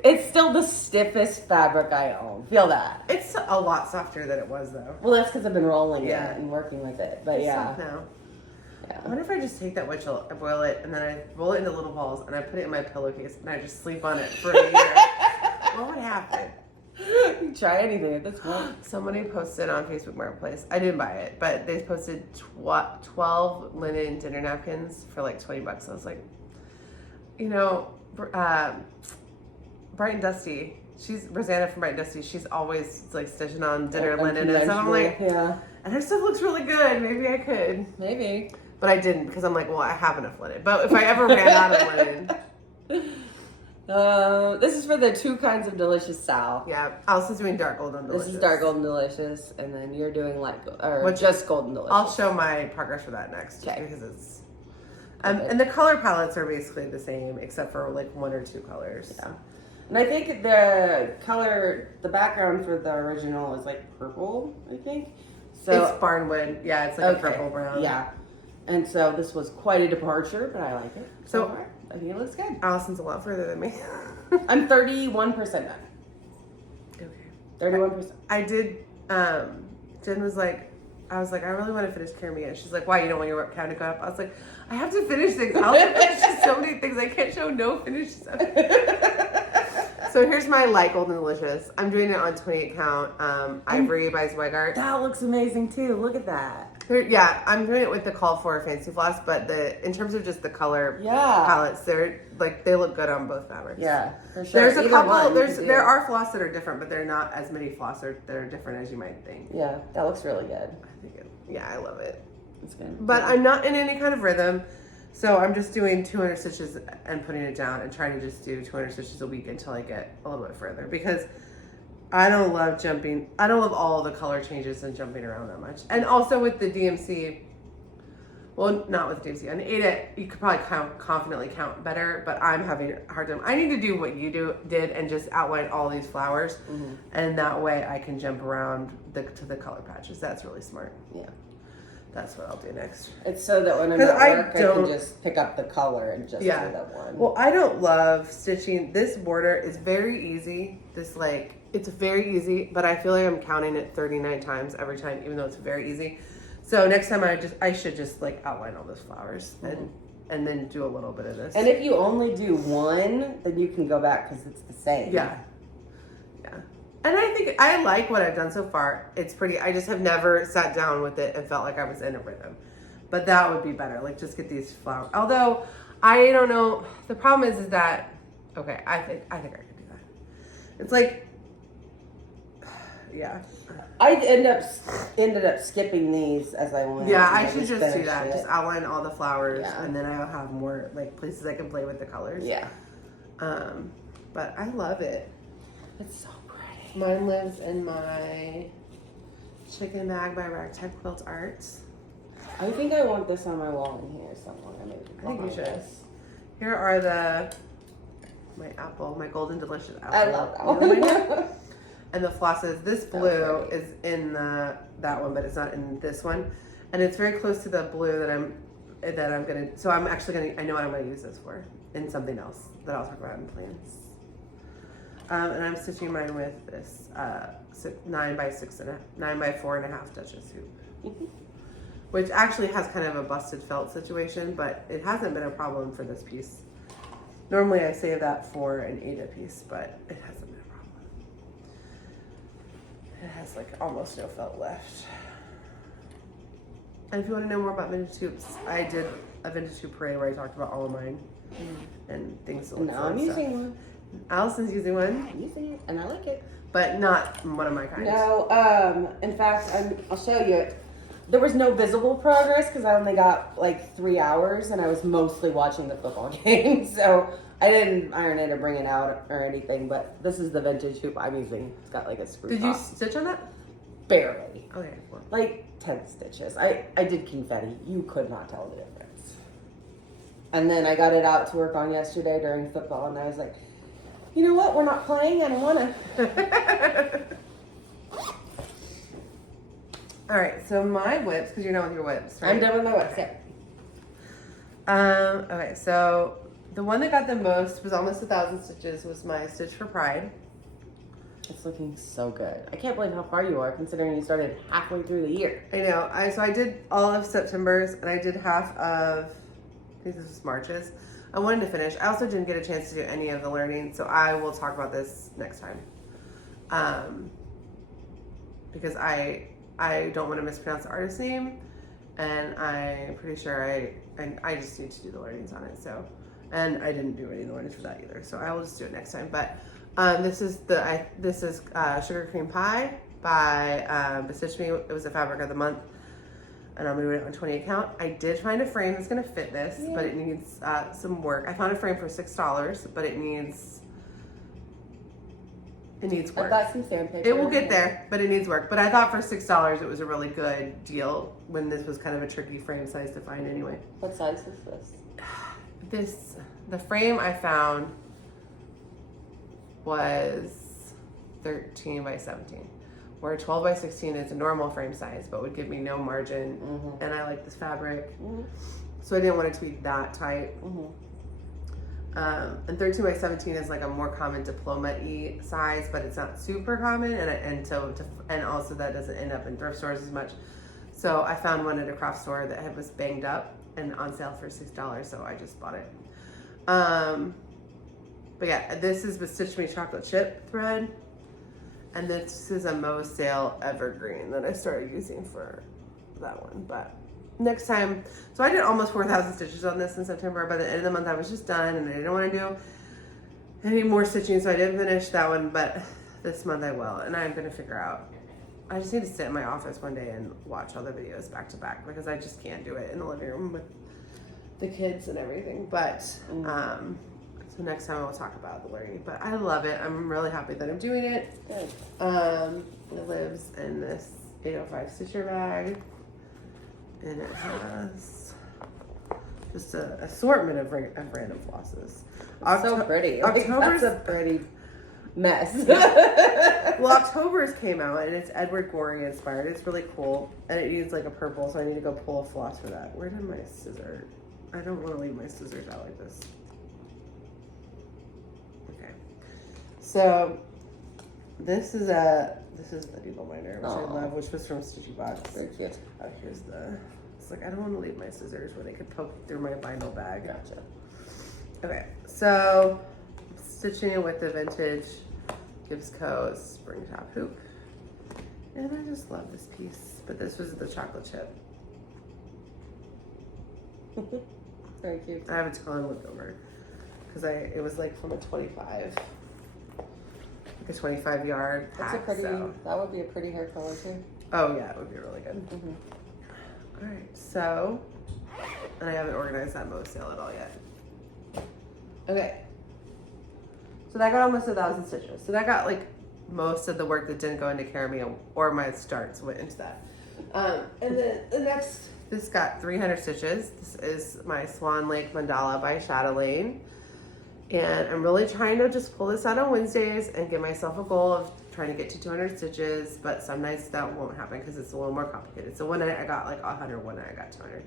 It's still the stiffest fabric I own. Feel that? It's a lot softer than it was, though. Well, that's because I've been rolling it and working with it. But it's soft now. I wonder if I just take that witch oil, I boil it, and then I roll it into little balls, and I put it in my pillowcase, and I just sleep on it for a year. What would happen? You try anything at this point. Somebody posted on Facebook Marketplace. I didn't buy it, but they posted 12 linen dinner napkins for like $20. I was like, you know, Bright and Dusty. She's Rosanna from Bright and Dusty. She's always like stitching on dinner linen and stuff. I'm like, and her stuff looks really good. Maybe I could. Maybe. But I didn't because I'm like, well, I have enough linen. But if I ever ran out of linen. This is for the 2 kinds of delicious Sal. Yeah, Allison's doing Dark Golden Delicious. This is Dark Golden Delicious, and then you're doing light, or just Golden Delicious. I'll show my progress for that next. Okay. Because it's, and the color palettes are basically the same except for like 1 or 2 colors. Yeah. And I think the color, the background for the original is like purple, I think. So it's barnwood. Yeah, it's like a purple brown. Yeah. And so this was quite a departure, but I like it. So I think it looks good. Allison's a lot further than me. I'm 31% done. Okay. 31%. I did, Jen was like, I was like, I really want to finish Carrie and she's like, why, you don't want your web count to go up? I was like, I have to finish things. I'll finish so many things. I can't show no finishes. So here's my light Golden Delicious. I'm doing it on 28 count, Ivory by Zweigart. That looks amazing too. Look at that. Yeah, I'm doing it with the Call for Fancy Floss, but in terms of just the color palettes, they're like, they look good on both fabrics. Yeah, for sure. There's a couple, there are floss that are different, but they're not as many floss that are different as you might think. Yeah, that looks really good. I think I love it. It's good. But I'm not in any kind of rhythm, so I'm just doing 200 stitches and putting it down and trying to just do 200 stitches a week until I get a little bit further, because I don't love jumping. I don't love all the color changes and jumping around that much. And also with the DMC, well, not with the DMC. On Ada, you could probably confidently count better, but I'm having a hard time. I need to do what you did and just outline all these flowers, and that way I can jump around to the color patches. That's really smart. Yeah. That's what I'll do next. It's so that when I'm 'Cause at I work, I don't- can just pick up the color and just do that one. Well, I don't love stitching. This border is very easy. It's very easy, but I feel like I'm counting it 39 times every time, even though it's very easy. So next time I should just like outline all those flowers and then do a little bit of this. And if you only do one, then you can go back because it's the same. Yeah. And I think I like what I've done so far. It's pretty. I just have never sat down with it and felt like I was in a rhythm. But that would be better. Like just get these flowers. Although I don't know. The problem is that okay. I think I could do that. It's like yeah. I ended up skipping these as I went. Yeah, I should just do that. It. Just outline all the flowers, Yeah. and then I'll have more like places I can play with the colors. Yeah. But I love it. It's so pretty. Mine lives in my chicken bag by Ragtag Quilt Arts. I think I want this on my wall in here somewhere. Maybe I think you should. this. Here are my golden delicious apple. I love that one. And the flosses. This blue is in that one, but it's not in this one. And it's very close to the blue that I'm gonna. So I'm actually gonna. I know what I'm gonna use this for in something else that I'll talk about in plans. And I'm stitching mine with this 9 by 4.5 Duchess hoop, which actually has kind of a busted felt situation, but it hasn't been a problem for this piece. Normally I save that for an Ada piece, but it hasn't been a problem. It has like almost no felt left. And if you want to know more about vintage hoops, I did a vintage hoop parade where I talked about all of mine and things to look for. No, I'm using one. Allison's using one. I'm using it, and I like it. But not one of my kinds. No, in fact, I'll show you. There was no visible progress because I only got like 3 hours, and I was mostly watching the football game. So I didn't iron it or bring it out or anything. But this is the vintage hoop I'm using. It's got like a screw Did top. you stitch on that? Barely. Okay. Well. Like 10 stitches. I did confetti. You could not tell the difference. And then I got it out to work on yesterday during football, and I was like, you know what? We're not playing. I don't want to. All right. So my whips, because you're done with your whips, right? I'm done with my whips. Yeah. Okay. So the one that got the most was almost 1,000 stitches. Was my Stitch for Pride. It's looking so good. I can't believe how far you are, considering you started halfway through the year. I know. So I did all of September's, and I did half of. I think this was March's. I wanted to finish. I also didn't get a chance to do any of the learning, so I will talk about this next time. Because I don't want to mispronounce the artist's name, and I'm pretty sure I just need to do the learnings on it. So, and I didn't do any of the learnings for that either, so I will just do it next time. But this is Sugar Cream Pie by Stitch Me. It was a fabric of the month. And I'm gonna do it on 20 count. I did find a frame that's gonna fit this, but it needs some work. I found a frame for $6, but it needs work. I've got some sandpaper. It will get there, but it needs work. But I thought for $6 it was a really good deal when this was kind of a tricky frame size to find anyway. What size is this? The frame I found was 13 by 17. Where 12 by 16 is a normal frame size, but would give me no margin. And I like this fabric. So I didn't want it to be that tight. And 13 by 17 is like a more common diploma-y size, but it's not super common. And also that doesn't end up in thrift stores as much. So I found one at a craft store that was banged up and on sale for $6, so I just bought it. But yeah, this is the Stitch Me chocolate chip thread. And this is a Mo's Sale Evergreen that I started using for that one. But next time, so I did almost 4,000 stitches on this in September. By the end of the month, I was just done and I didn't want to do any more stitching. So I didn't finish that one, but this month I will. And I'm going to figure out, I just need to sit in my office one day and watch all the videos back to back because I just can't do it in the living room with the kids and everything. But, so next time we'll talk about the learning, but I love it. I'm really happy that I'm doing it. Good. It lives in this 805 stitcher bag, and it has just an assortment of random flosses. So pretty. That's a pretty mess. Well, October's came out and it's Edward Gorey inspired. It's really cool. And it used like a purple, so I need to go pull a floss for that. Where did my scissor? I don't want to leave my scissors out like this. Okay. So this is the needle minder, which I love, which was from Stitchy Box. Very cute. Oh, here's the, it's like, I don't want to leave my scissors where they could poke through my vinyl bag. Gotcha. Okay, so stitching it with the vintage Gibbs Co. spring top hoop. And I just love this piece, but this was the chocolate chip. Very cute. I have a ton looked over because it was like from a 25, like a 25 yard pack. That's a pretty, so. that would be a pretty hair color too. Oh yeah, it would be really good. Mm-hmm. All right, so, and I haven't organized that Mo sale at all yet. Okay, so that got almost 1,000 stitches. So that got like most of the work that didn't go into Carami or my starts went into that. And then the next, this got 300 stitches. This is my Swan Lake Mandala by Chatelaine. And I'm really trying to just pull this out on Wednesdays and give myself a goal of trying to get to 200 stitches, but some nights that won't happen because it's a little more complicated. So one night I got like 100, one night I got 200.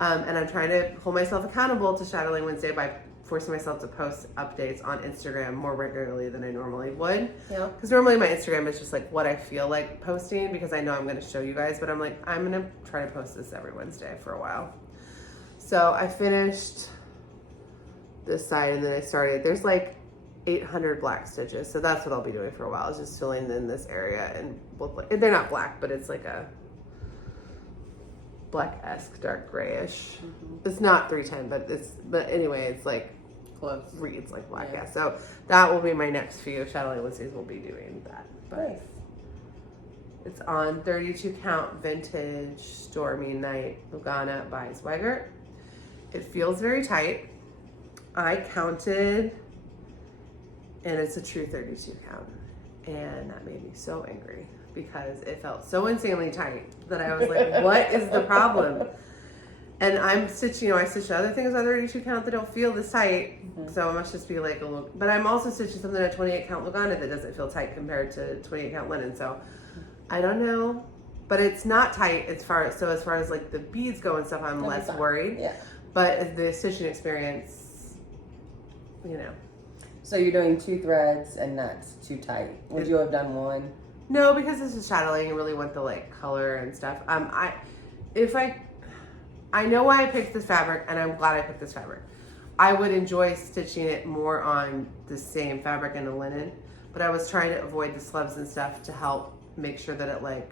And I'm trying to hold myself accountable to Chatelaine Wednesday by forcing myself to post updates on Instagram more regularly than I normally would. Yeah. Because normally my Instagram is just like what I feel like posting because I know I'm going to show you guys, but I'm like, I'm going to try to post this every Wednesday for a while. So I finished this side and then I started, there's like 800 black stitches. So that's what I'll be doing for a while, is just filling in this area. And they're not black, but it's like a black-esque dark grayish. Mm-hmm. It's not 310, but anyway, it's like close. Reads like black, yeah. So that will be my next few. Chatelaine Wednesdays will be doing that. But nice. It's on 32 count vintage Stormy Night Lugana by Zweigert. It feels very tight. I counted, and it's a true 32 count, and that made me so angry because it felt so insanely tight that I was like, what is the problem? And I'm stitching, I stitch other things on 32 count that don't feel this tight, so it must just be like a little, but I'm also stitching something at 28 count Lugana that doesn't feel tight compared to 28 count linen, so I don't know, but it's not tight as far as like the beads go and stuff, I'm less worried, yeah. But the stitching experience, So you're doing 2 threads and that's too tight. Would you have done 1? No, because this is Chatelaine, I really want the like color and stuff. I know why I picked this fabric, and I'm glad I picked this fabric. I would enjoy stitching it more on the same fabric in the linen, but I was trying to avoid the slubs and stuff to help make sure that it like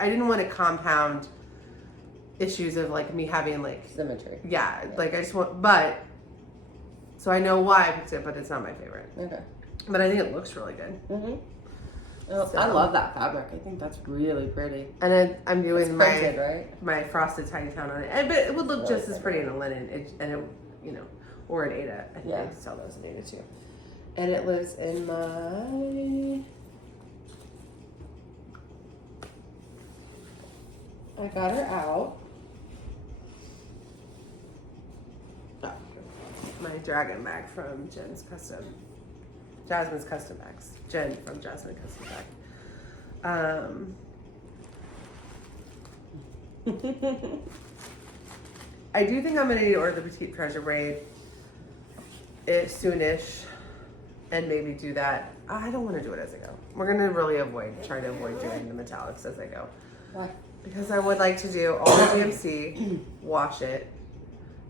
I didn't want to compound issues of like me having like symmetry. Yeah, like I just want, but so I know why I picked it, but it's not my favorite. Okay. But I think it looks really good. Mm-hmm. Oh, I love that fabric. I think that's really pretty. And then I'm doing right? my frosted tiny town on it, but it would look just as pretty in a linen, or an Ada. I think I sell those in Ada too. And it lives in my. I got her out. Oh, my dragon bag from Jasmine's Custom Bags. Jen from Jasmine Custom Bag. I do think I'm gonna need to order the Petite Treasure braid soonish, and maybe do that. I don't want to do it as I go. We're gonna really try to avoid doing the metallics as I go. Why? Because I would like to do all the DMC, wash it,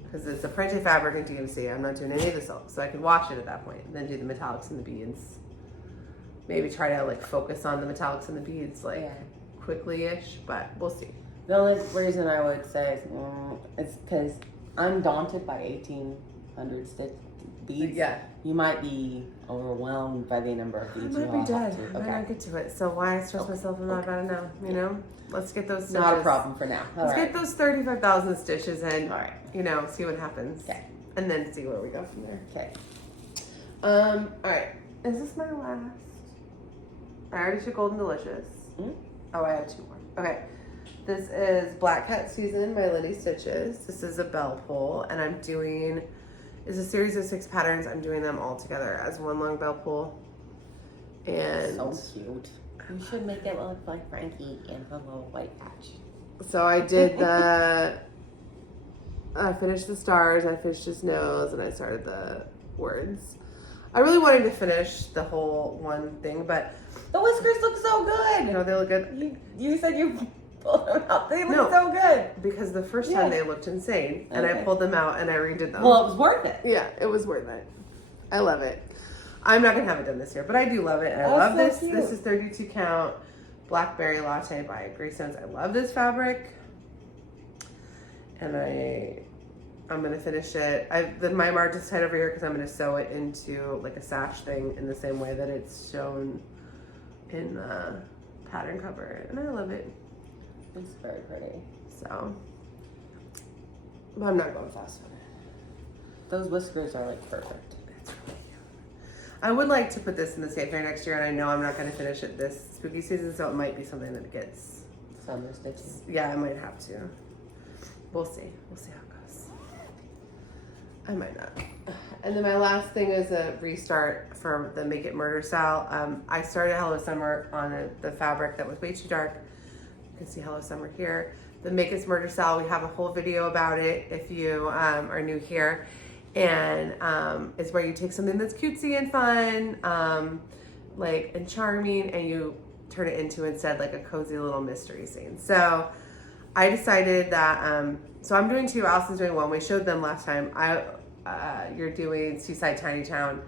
because it's a printed fabric in DMC. I'm not doing any of the silk, so I can wash it at that point, and then do the metallics and the beads. Maybe try to like focus on the metallics and the beads quickly-ish, but we'll see. The only reason I would say is because I'm daunted by 1,800 stitch beads. Yeah. You might be overwhelmed by the number of beads. I might be dead. Okay. I might not get to it. So why stress myself? I'm not about it now. Let's get those stitches. Not a problem for now. Let's get those 35,000 stitches in. All right. See what happens. Okay. And then see where we go from there. Okay. All right. Is this my last? I already took Golden Delicious. Mm-hmm. Oh, I have 2 more. Okay. This is Black Cat Season by Liddy Stitches. This is a bell pull, and I'm doing is a series of 6 patterns. I'm doing them all together as one long bell pull. And so cute. You should make it look like Frankie and her little white patch. so I did I finished the stars, I finished his nose, and I started the words. I really wanted to finish the whole one thing, but the whiskers look so good. you know, they look good. You said you pulled them out. They look so good. Because the first time they looked insane, and I pulled them out and I redid them. Well, it was worth it. Yeah, it was worth it. I love it. I'm not gonna have it done this year, but I do love it. And I love so this. cute. This is 32 count Blackberry Latte by Greystones. I love this fabric, and I'm gonna finish it. My marge is tight over here because I'm gonna sew it into like a sash thing in the same way that it's shown in the pattern cover, and I love it. It's very pretty. So, but I'm not going fast on it. Those whiskers are like perfect. It's really cute. I would like to put this in the state fair next year, and I know I'm not going to finish it this spooky season, so it might be something that gets Summer stitches. Yeah, I might have to. We'll see. We'll see how it goes. I might not. And then my last thing is a restart for the Make It Murder style. I started Hello Summer on the fabric that was way too dark. You can see Hello Summer here. The Make It Murder style, we have a whole video about it if you are new here. And it's where you take something that's cutesy and fun, and charming, and you turn it into instead like a cozy little mystery scene. So I decided that, so I'm doing 2, Allison's doing 1. We showed them last time. You're doing Seaside Tiny Town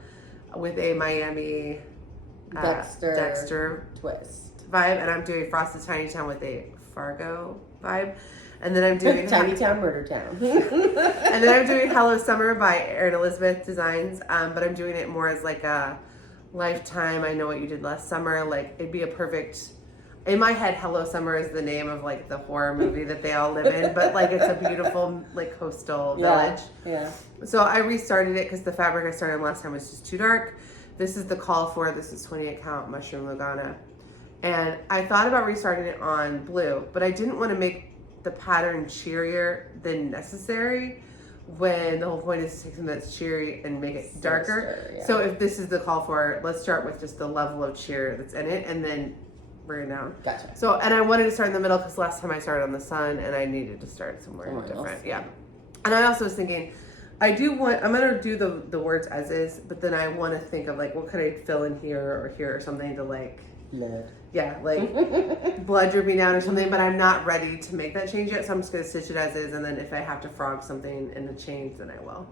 with a Miami Dexter twist vibe, and I'm doing Frosted Tiny Town with a Fargo vibe. And then I'm doing Tiny Town, Murder Town. And then I'm doing Hello Summer by Erin Elizabeth Designs, but I'm doing it more as like a Lifetime, I Know What You Did Last Summer. Like, it'd be a perfect, in my head, Hello Summer is the name of like the horror movie that they all live in, but like it's a beautiful like coastal village. Yeah. So I restarted it because the fabric I started last time was just too dark. This is the call for, this is 28 count Mushroom Lugana. And I thought about restarting it on blue, but I didn't want to make the pattern cheerier than necessary when the whole point is to take something that's cheery and make it darker. Yeah. So if this is the call for, let's start with just the level of cheer that's in it and then bring it down. Gotcha. So, and I wanted to start in the middle because last time I started on the sun and I needed to start somewhere different. Else. Yeah. And I also was thinking, I'm going to do the words as is, but then I want to think of like, what could I fill in here or something to like, blood. Yeah, like blood dripping down or something, but I'm not ready to make that change yet, so I'm just going to stitch it as is, and then if I have to frog something in the change, then I will.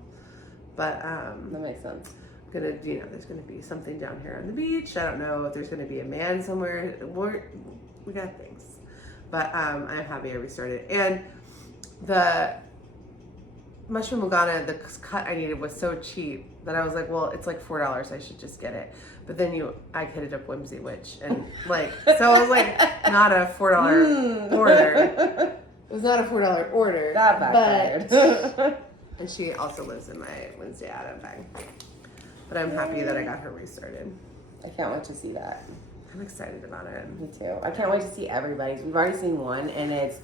But that makes sense. I'm gonna, there's gonna be something down here on the beach. I don't know if there's gonna be a man somewhere. We got things, but I'm happy I restarted. And the Mushroom Lugana, the cut I needed was so cheap that I was like, well, it's like $4. I should just get it. But then I hit up Whimsy Witch, and like, so it was like not a $4 order. It was not a $4 order. That backfired. But, and she also lives in my Wednesday Adam bag. But I'm happy that I got her restarted. I can't wait to see that. I'm excited about it. Me too. I can't wait to see everybody's. We've already seen one, and it's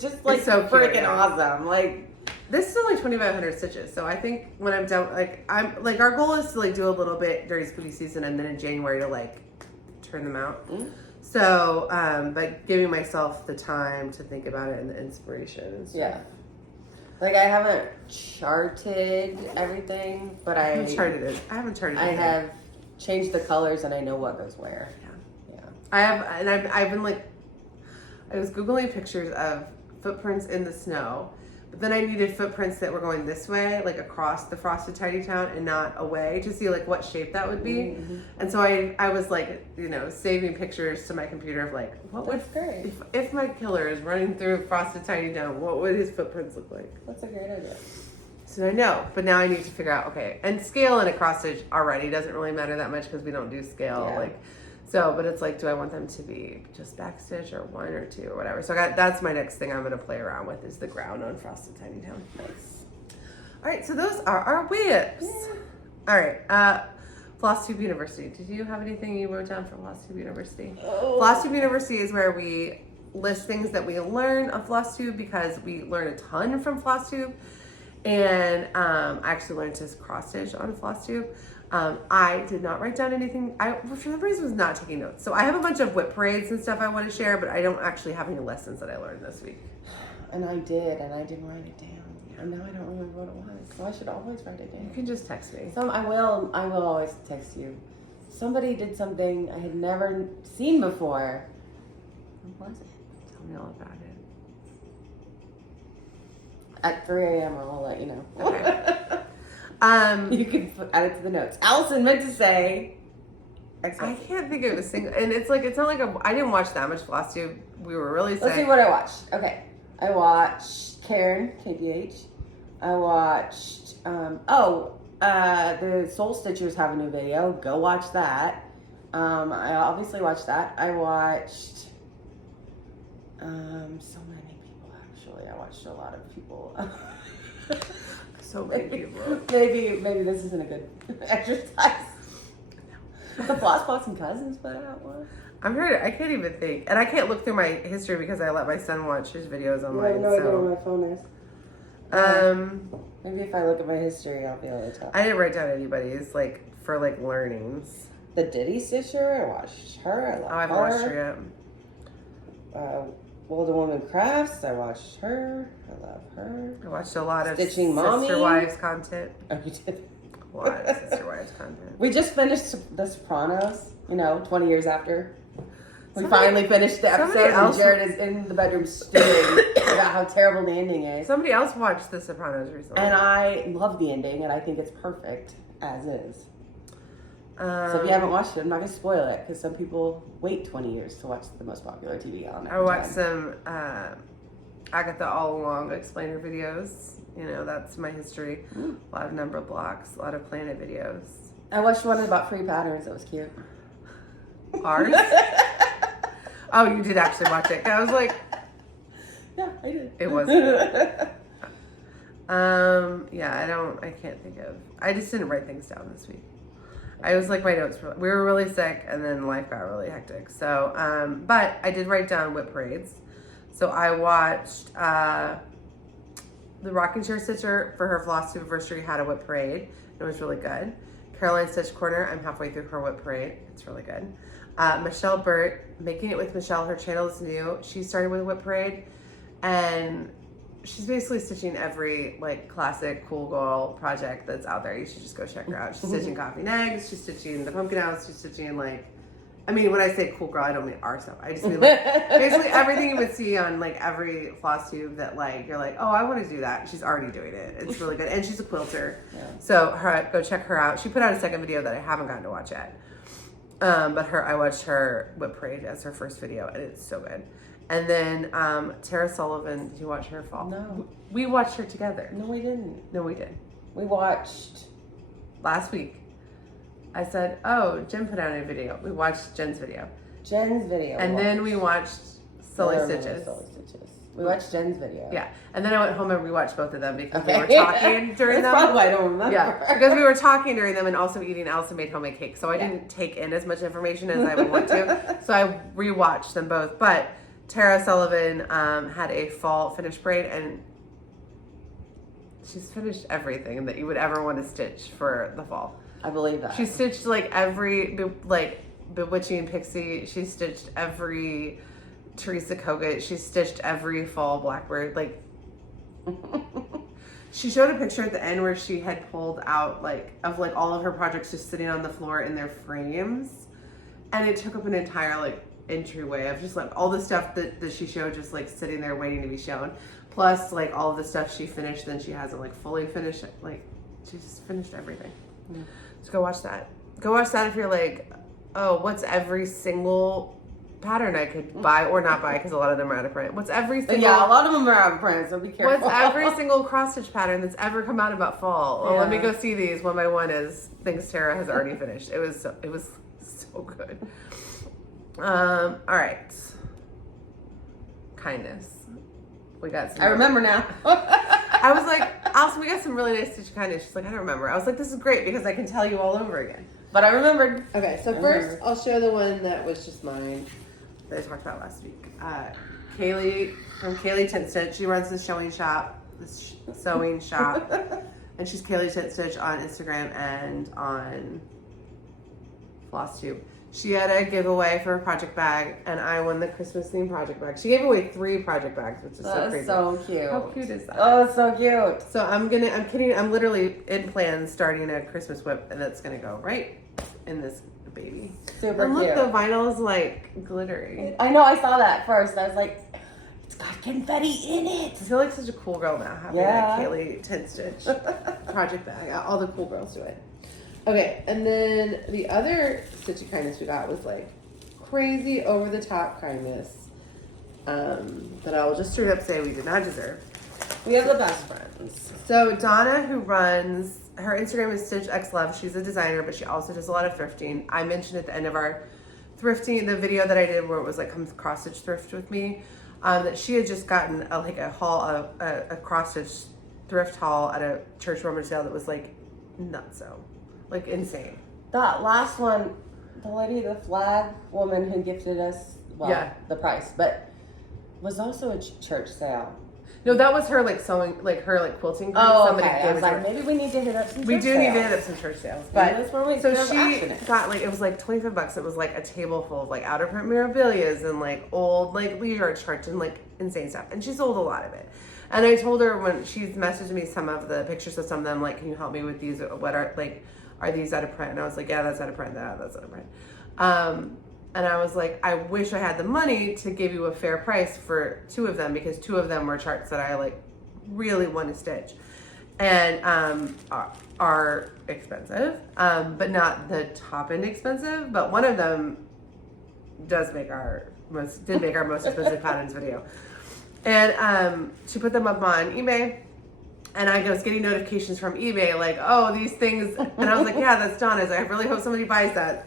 just like It's so cute, freaking yeah. awesome. Like, this is only 2,500 stitches, so I think when I'm done, like our goal is to like do a little bit during spooky season, and then in January to like turn them out. Mm-hmm. So, but giving myself the time to think about it and the inspiration and stuff. yeah. Like, I haven't charted everything, but I haven't charted it. I have changed the colors, and I know what goes where. Yeah. Yeah. I've been like, I was Googling pictures of footprints in the snow, but then I needed footprints that were going this way, like across the Frosted Tiny Town and not away, to see like what shape that would be. Mm-hmm. And so I was like, saving pictures to my computer of like, what would, great. if my killer is running through Frosted Tiny Town, what would his footprints look like? That's a great idea. So I know, but now I need to figure out, okay, and scale and a cross stitch already doesn't really matter that much because we don't do scale, Yeah. but it's like, do I want them to be just backstitch or 1 or 2 or whatever? So that's my next thing I'm going to play around with is the ground on Frosted Tiny Town. Nice. All right, so those are our whips. Yeah. All right, Flosstube University. Did you have anything you wrote down for Flosstube University? Oh. Flosstube University is where we list things that we learn on Flosstube because we learn a ton from Flosstube. And I actually learned to cross stitch on Flosstube. I did not write down anything. I, for some reason, was not taking notes. So I have a bunch of whip parades and stuff I want to share, but I don't actually have any lessons that I learned this week. And I did, and I didn't write it down. And now I don't remember what it was. So I should always write it down. You can just text me. I will always text you. Somebody did something I had never seen before. What was it? Tell me all about it. At 3 a.m. I'll let you know. Okay. You can add it to the notes. Allison meant to say. I can't think of a single, and it's like, it's not like I didn't watch that much Flosstube. We were really sick. Let's see what I watched. Okay. I watched Karen, KPH. I watched, the Soul Stitchers have a new video. Go watch that. I obviously watched that. I watched, so many people actually. I watched a lot of people. So many people. Maybe this isn't a good exercise. The Floss Blossom Cousins put out one. I'm trying to, I can't even think. And I can't look through my history because I let my son watch his videos online. I have no idea where my phone is. Maybe if I look at my history, I'll be able to tell. I didn't write down anybody's, like, for, like, learnings. The Diddy Stitcher, I watched her. I love her. Oh, I haven't watched her yet. Wonder Woman Crafts, I watched her. I love her. I watched a lot of Stitching Mommy. Sister Wives content. Oh, you did? A lot of Sister Wives content. We just finished The Sopranos, 20 years after. We finally finished the episode and Jared is in the bedroom stewing about how terrible the ending is. Somebody else watched The Sopranos recently. And I love the ending, and I think it's perfect as is. So if you haven't watched it, I'm not going to spoil it, because some people wait 20 years to watch the most popular TV on it. I watched some Agatha All Along explainer videos. That's my history. A lot of number blocks, a lot of planet videos. I watched one about free patterns. That was cute. Ours? Oh, you did actually watch it. I was like, yeah, I did. It was good. I can't think of. I just didn't write things down this week. I was like, my notes we were really sick, and then life got really hectic. So, but I did write down whip parades. So I watched the Rocking Chair Stitcher for her Flosstube University had a whip parade. It was really good. Caroline Stitch Corner, I'm halfway through her whip parade. It's really good. Michelle Burt, Making It with Michelle, her channel is new. She started with a whip parade, and she's basically stitching every classic cool girl project that's out there. You should just go check her out. She's stitching coffee and eggs. She's stitching the pumpkin house. She's stitching when I say cool girl, I don't mean our stuff. I just mean basically everything you would see on every Flosstube that you're like, oh, I want to do that. She's already doing it. It's really good, and she's a quilter. Yeah. So go check her out. She put out a second video that I haven't gotten to watch yet. I watched her whip parade as her first video, and it's so good. And then Tara Sullivan, did you watch her fall? No. We watched her together. No, we didn't. No, we did. We watched last week. I said, oh, Jen put out a video. We watched Jen's video. And then we watched Silly Stitches. We watched Jen's video. Yeah. And then I went home and rewatched both of them because we were talking during them. That's probably why I don't remember. Yeah, because we were talking during them and also eating Allison made homemade cake. So I didn't take in as much information as I would want to. So I rewatched them both. But Tara Sullivan had a fall finish braid, and she's finished everything that you would ever want to stitch for the fall. I believe that. She stitched every Bewitching Pixie. She stitched every Teresa Kogut. She stitched every fall blackbird. She showed a picture at the end where she had pulled out of all of her projects just sitting on the floor in their frames, and it took up an entire entryway of just all the stuff that she showed just sitting there waiting to be shown, plus all of the stuff she finished. Then she hasn't fully finished she just finished everything. Yeah. So go watch that. Go watch that if you're oh, what's every single pattern I could buy or not buy, because a lot of them are out of print. What's every single... Yeah, a lot of them are out of print, so be careful. What's every single cross-stitch pattern that's ever come out about fall? Well, let me go see these one by one as things Tara has already finished. It was so good. All right. Kindness. We got some... I remember now. I was like, Allison, we got some really nice Stitchy Kindness. She's like, I don't remember. I was like, this is great because I can tell you all over again. But I remembered. Okay, so first I'll show the one that was just mine that I talked about last week. Kaylee from Kaylee Tinstead. She runs the showing shop. this sewing shop. And she's Kaylee Tit Stitch on Instagram and on Flosstube. She had a giveaway for a project bag, and I won the Christmas themed project bag. She gave away 3 project bags, which is so crazy. So cute. How cute is that? Oh, it's so cute. So I'm kidding. I'm literally in plans starting a Christmas whip, and that's gonna go right in this baby. Super and look, cute. the vinyl is like glittery. I know, I saw that first. I was like, it's got confetti in it. I feel like such a cool girl now having Yeah. a Kaylee Tit Stitch project bag. All the cool girls do it. Okay, and then the other Stitchy Kindness we got was like crazy over the top kindness that I will just straight up say we did not deserve. We have the best friends. So Donna, who runs, her Instagram is Stitch X Love. She's a designer, but she also does a lot of thrifting. I mentioned at the end of our thrifting, the video that I did where it was like come cross stitch thrift with me, that she had just gotten a cross stitch thrift haul at a church rummage sale that was like nutso. Like insane. That last one, the lady, the flag woman who gifted us, the price, but was also a church sale. No, that was her like sewing, like her like quilting group. Oh, Somebody okay. gave I was it to like, her. maybe we need to hit up some We church do need to sales. hit up some church sales. Maybe But that's where we so could have she action it. got like, it was like $25. It was like a table full of like out of print memorabilias and like old like leisure charts and like insane stuff. And she sold a lot of it. And I told her when she's messaged me some of the pictures of some of them, like, can you help me with these? What are like, are these out of print? And I was like, yeah, that's out of print. That's out of print. And I was like, I wish I had the money to give you a fair price for 2 of them, because 2 of them were charts that I like really want to stitch and are expensive, but not the top end expensive. But one of them did make our most expensive patterns video. And she put them up on eBay. And I was getting notifications from eBay like, oh, these things. And I was like, yeah, that's Donna's. I really hope somebody buys that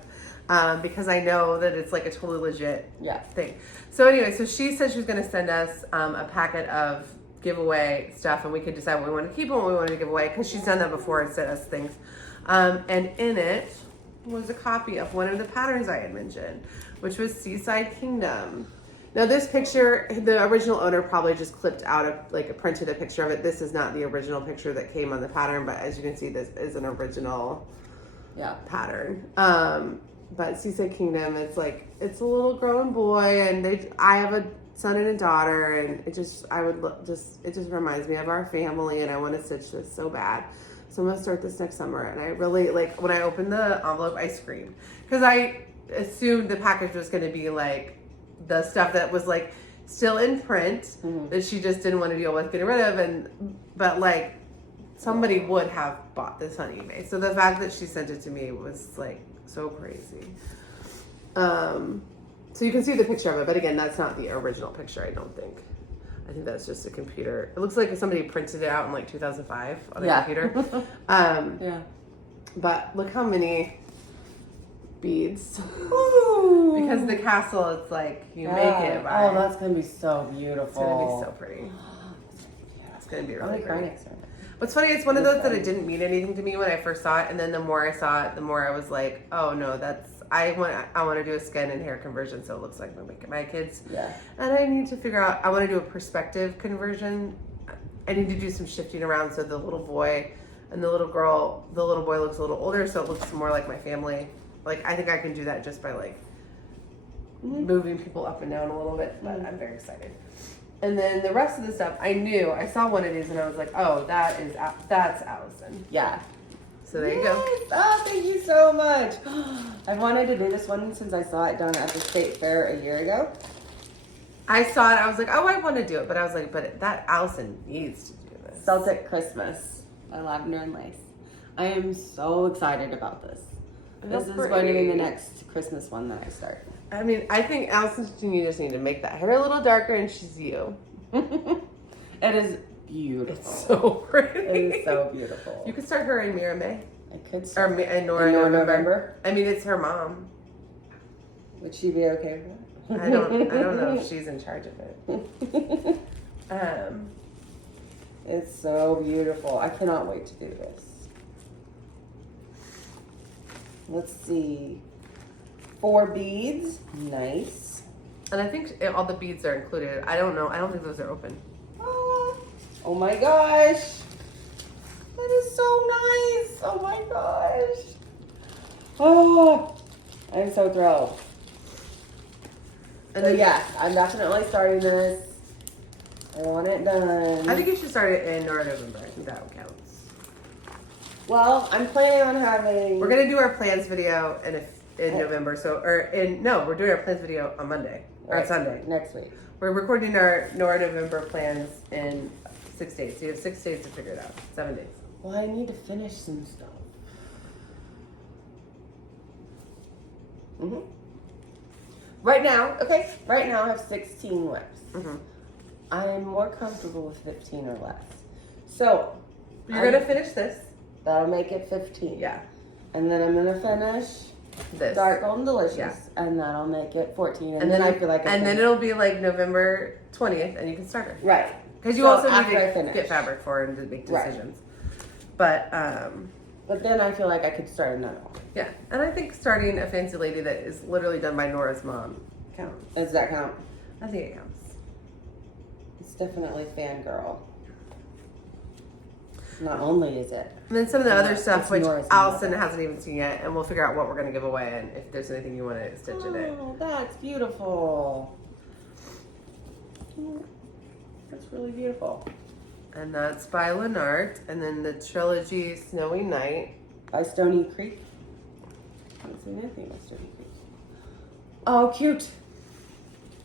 because I know that it's like a totally legit thing. So anyway, so she said she was going to send us a packet of giveaway stuff, and we could decide what we wanted to keep and what we wanted to give away, because she's done that before and sent us things. And in it was a copy of one of the patterns I had mentioned, which was Seaside Kingdom. Now this picture, the original owner probably just clipped out printed a picture of it. This is not the original picture that came on the pattern, but as you can see, this is an original pattern. But Seaside Kingdom, it's a little grown boy, and I have a son and a daughter, and it just reminds me of our family, and I want to stitch this so bad. So I'm gonna start this next summer, and I really when I opened the envelope, I screamed, because I assumed the package was gonna be like the stuff that was like still in print that she just didn't want to deal with getting rid of, but like somebody would have bought this on eBay. So the fact that she sent it to me was like so crazy. So you can see the picture of it, but again, that's not the original picture, I don't think. I think that's just a computer. It looks like somebody printed it out in like 2005 on a computer. But look how many beads. Because the castle, it's like you make it by. Oh, that's gonna be so beautiful. It's gonna be so pretty. It's gonna be really pretty. Next time. What's funny, it's one of those that it didn't mean anything to me when I first saw it, and then the more I saw it, the more I was like, oh no, I want to do a skin and hair conversion so it looks like my kids. Yeah. And I need to figure out, I want to do a perspective conversion. I need to do some shifting around so the little boy and the little boy looks a little older, so it looks more like my family. Like, I think I can do that just by like moving people up and down a little bit, but I'm very excited. And then the rest of the stuff, I saw one of these and I was like, oh, that's Allison. Yeah. So there you go. Oh, thank you so much. I've wanted to do this one since I saw it done at the state fair a year ago. I saw it, I was like, oh, I want to do it. But I was like, that Allison needs to do this. Celtic Christmas by Lavender and Lace. I am so excited about this. This is going to be the next Christmas one that I start. I mean, I think Allison, you just need to make that hair a little darker, and she's you. It is beautiful. It's so pretty. It is so beautiful. You could start her in Mira May. I could start. And Nora November. I mean, it's her mom. Would she be okay with that? I don't know if she's in charge of it. It's so beautiful. I cannot wait to do this. Let's see. 4 beads. Nice. And I think all the beads are included. I don't know. I don't think those are open. Oh my gosh. That is so nice. Oh my gosh. Oh, I'm so thrilled. And So then, yes, I'm definitely starting this. I want it done. I think you should start it in Nora November. I think that one counts. Well, I'm planning on having. We're gonna do our plans video in November. We're doing our plans video on Monday or on Sunday next week. We're recording our Nora November plans in 6 days. So you have 6 days to figure it out. 7 days. Well, I need to finish some stuff. Right now I have 16 whips. I'm more comfortable with 15 or less. So You're gonna finish this. that'll make it 15. Yeah. And then I'm gonna finish This. Dark Golden Delicious, Yeah. and that'll make it 14. And then I feel like then it'll be like November 20th, and you can start her. right. Because you So also need after I to finish. get fabric for her and to make Right. decisions. But But then I feel like I could start another one. yeah, and I think starting a fancy lady that is literally done by Nora's mom counts. Does that count? I think it counts. It's definitely fangirl. Not only is it. And then some of the other It's stuff, which Nora's Allison mother. hasn't even seen yet, and we'll figure out what we're going to give away and if there's anything you want to stitch in it. Oh, that's beautiful. That's really beautiful. And that's by Lenart. And then the trilogy Snowy Night. By Stony Creek. I haven't seen anything about Stony Creek. Oh, cute.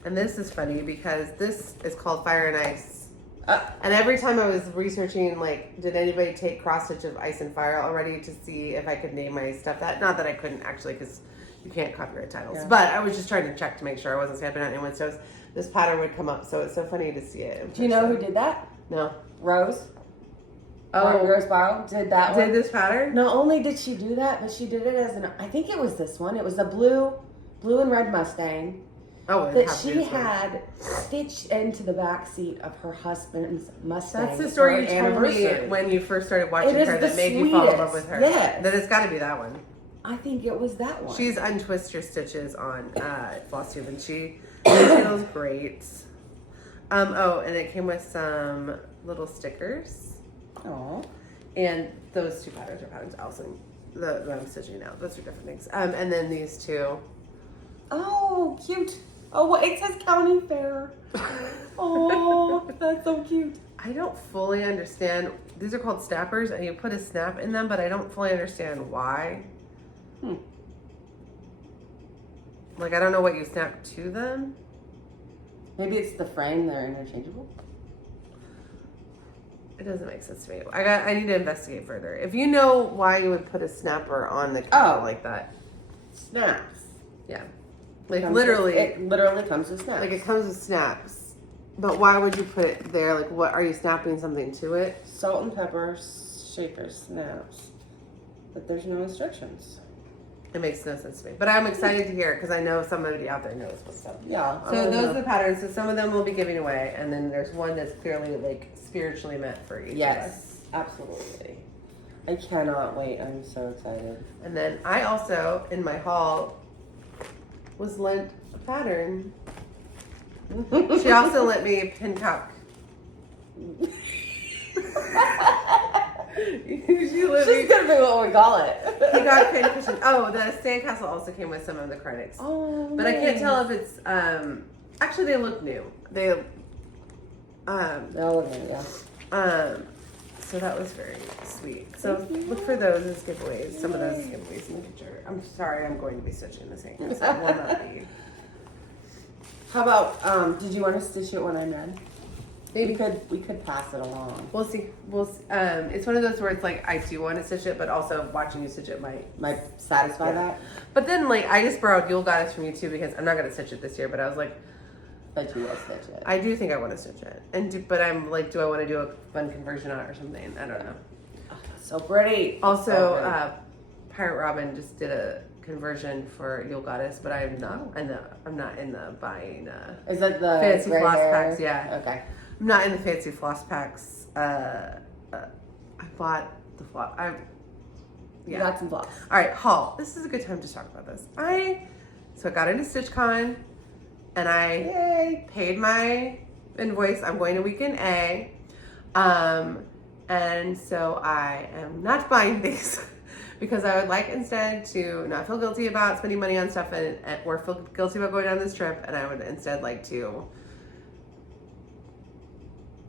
And this is funny because this is called Fire and Ice. Uh, And every time I was researching, like, did anybody take cross stitch of Ice and Fire already to see if I could name my stuff that? Not that I couldn't actually, because you can't copyright titles. Yeah. But I was just trying to check to make sure I wasn't stamping on anyone's toes. This pattern would come up, so it's so funny to see it. do you know who did that? No. Rose. Oh, Rose Barrow did that one. did this pattern? Not only did she do that, but she did it as I think it was this one. It was a blue and red Mustang Oh, it'd that have to be she this one. had stitched into the back seat of her husband's Mustang. That's the for story her you told me anniversary. when you first started watching It is her the that made you fall in love with sweetest. her. Yes. Then it's got to be that one. I think it was that one. She's Untwist Your Stitches on Flosstube, and she feels great. Oh, and it came with some little stickers. Aww. And those two patterns are patterns Allison that I'm stitching now. Those are different things. And then these two. Oh, cute. Oh, well, it says County Fair. Oh, that's so cute. I don't fully understand. These are called snappers, and you put a snap in them, but I don't fully understand why. Like, I don't know what you snap to them. Maybe it's the frame, they're interchangeable. It doesn't make sense to me. I need to investigate further. If you know why you would put a snapper on the cover like that. Snaps. Yeah. Like literally. It literally comes with snaps. Like it comes with snaps. But why would you put it there? Like what, are you snapping something to it? Salt and pepper shaper snaps. But there's no instructions. It makes no sense to me. But I'm excited to hear it because I know somebody out there knows what's up. Yeah. So those are the patterns. So some of them we'll be giving away. And then there's one that's clearly like spiritually meant for each of us. Yes, absolutely. I cannot wait. I'm so excited. And then I also, in my haul, was lent a pattern. She also let me pin tuck. She's gonna be what we call it. He got pin cushion. Oh, the sandcastle also came with some of the credits. Oh, but I can't tell if it's actually they look new. They yeah. so that was very sweet. So look for those as giveaways. Some of those as giveaways in the future. I'm sorry, I'm going to be stitching the sandcastle. It will not be. How about did you want to stitch it when I'm done? Maybe We could pass it along. we'll see. It's one of those where it's like I do want to stitch it, but also watching you stitch it might Satisfy that? But then like I just borrowed Yule Goddess from you too because I'm not gonna stitch it this year, but I was like, But you will stitch it. I do think I want to stitch it, but I'm like, do I want to do a fun conversion on it or something? I don't know. Oh, so pretty. Also, So pretty. Pirate Robin just did a conversion for Yule Goddess, but I'm not in the buying. Is that the fancy gray floss hair? packs, yeah. Okay. I'm not in the fancy floss packs. I bought the floss. You got some floss. All right, haul. This is a good time to talk about this. I got into StitchCon, and I paid my invoice. I'm going to weekend A, And so I am not buying these because I would like instead to not feel guilty about spending money on stuff or feel guilty about going on this trip. And I would instead like to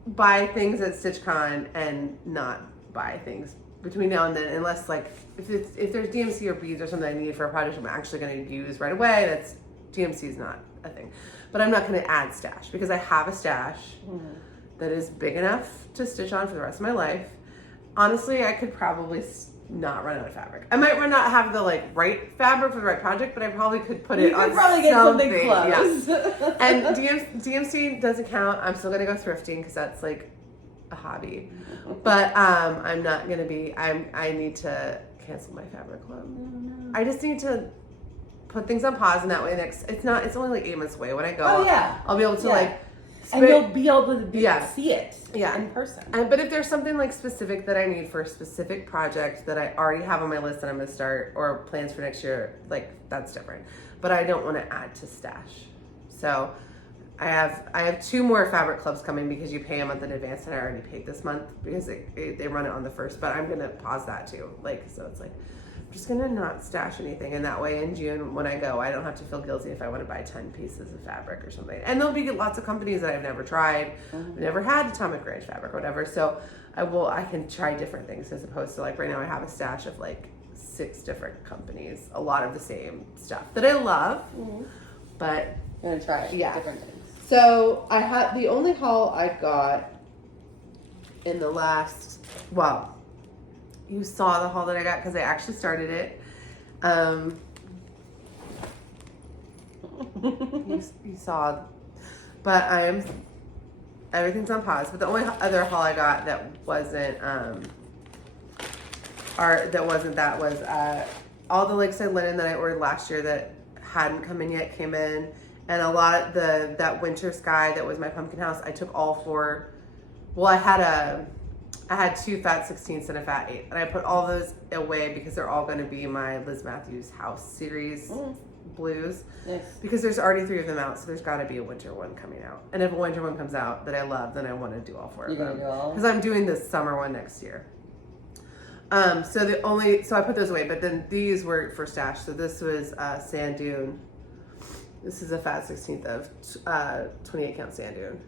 buy things at StitchCon and not buy things between now and then, unless like if there's DMC or beads or something I need for a project I'm actually going to use right away. That's DMC is not a thing, but I'm not going to add stash because I have a stash that is big enough to stitch on for the rest of my life. Honestly, I could probably not run out of fabric. I might not have the like right fabric for the right project, but I probably could put it on. You could probably get something close. Yeah. And DMC doesn't count. I'm still gonna go thrifting because that's like a hobby. But I'm not gonna be. I need to cancel my fabric club. I just need to put things on pause, and that way it's only like 8 months away. When I go, I'll be able to like. And you'll be able to see it in person. But if there's something like specific that I need for a specific project that I already have on my list that I'm going to start or plans for next year, like that's different. But I don't want to add to stash. So I have 2 more fabric clubs coming because you pay a month in advance and I already paid this month because they run it on the 1st. But I'm going to pause that too. Like, so it's like, I'm just going to not stash anything. And that way in June when I go, I don't have to feel guilty if I want to buy 10 pieces of fabric or something. And there'll be lots of companies that I've never tried. I've never had Atomic Range fabric or whatever. So I can try different things as opposed to like right now I have a stash of like 6 different companies, a lot of the same stuff that I love, but I'm going to try different things. So the only haul I got in the last, you saw the haul that I got because I actually started it. You saw, but everything's on pause. But the only other haul I got that wasn't was all the Lakeside linen that I ordered last year that hadn't come in yet came in, and a lot of that winter sky that was my pumpkin house. I took all 4. Well, I had 2 fat 16ths and a fat 8, and I put all those away because they're all going to be my Liz Mathews house series blues. Yes. Because there's already 3 of them out, so there's got to be a winter one coming out. And if a winter one comes out that I love, then I want to do all 4 of them because I'm doing this summer one next year. So I put those away, but then these were for stash. So this was Sand Dune. This is a fat 16th of 28 count Sand Dune.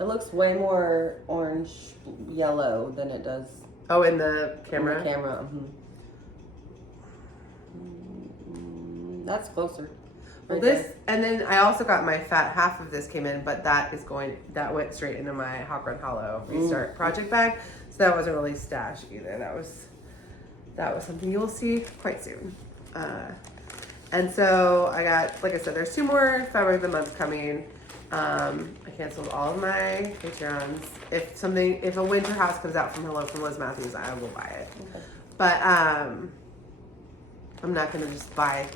It looks way more orange yellow than it does. Oh, in the camera? In the camera. That's closer. Well, and then I also got my fat half of this came in, but that went straight into my Hawk Run Hollow Restart project bag. So that wasn't really stash either. That was something you'll see quite soon. And so I got, like I said, there's 2 more Fabric of the Month coming. I canceled all of my Patreons. If a winter house comes out from Liz Mathews, I will buy it. Okay. But I'm not gonna just buy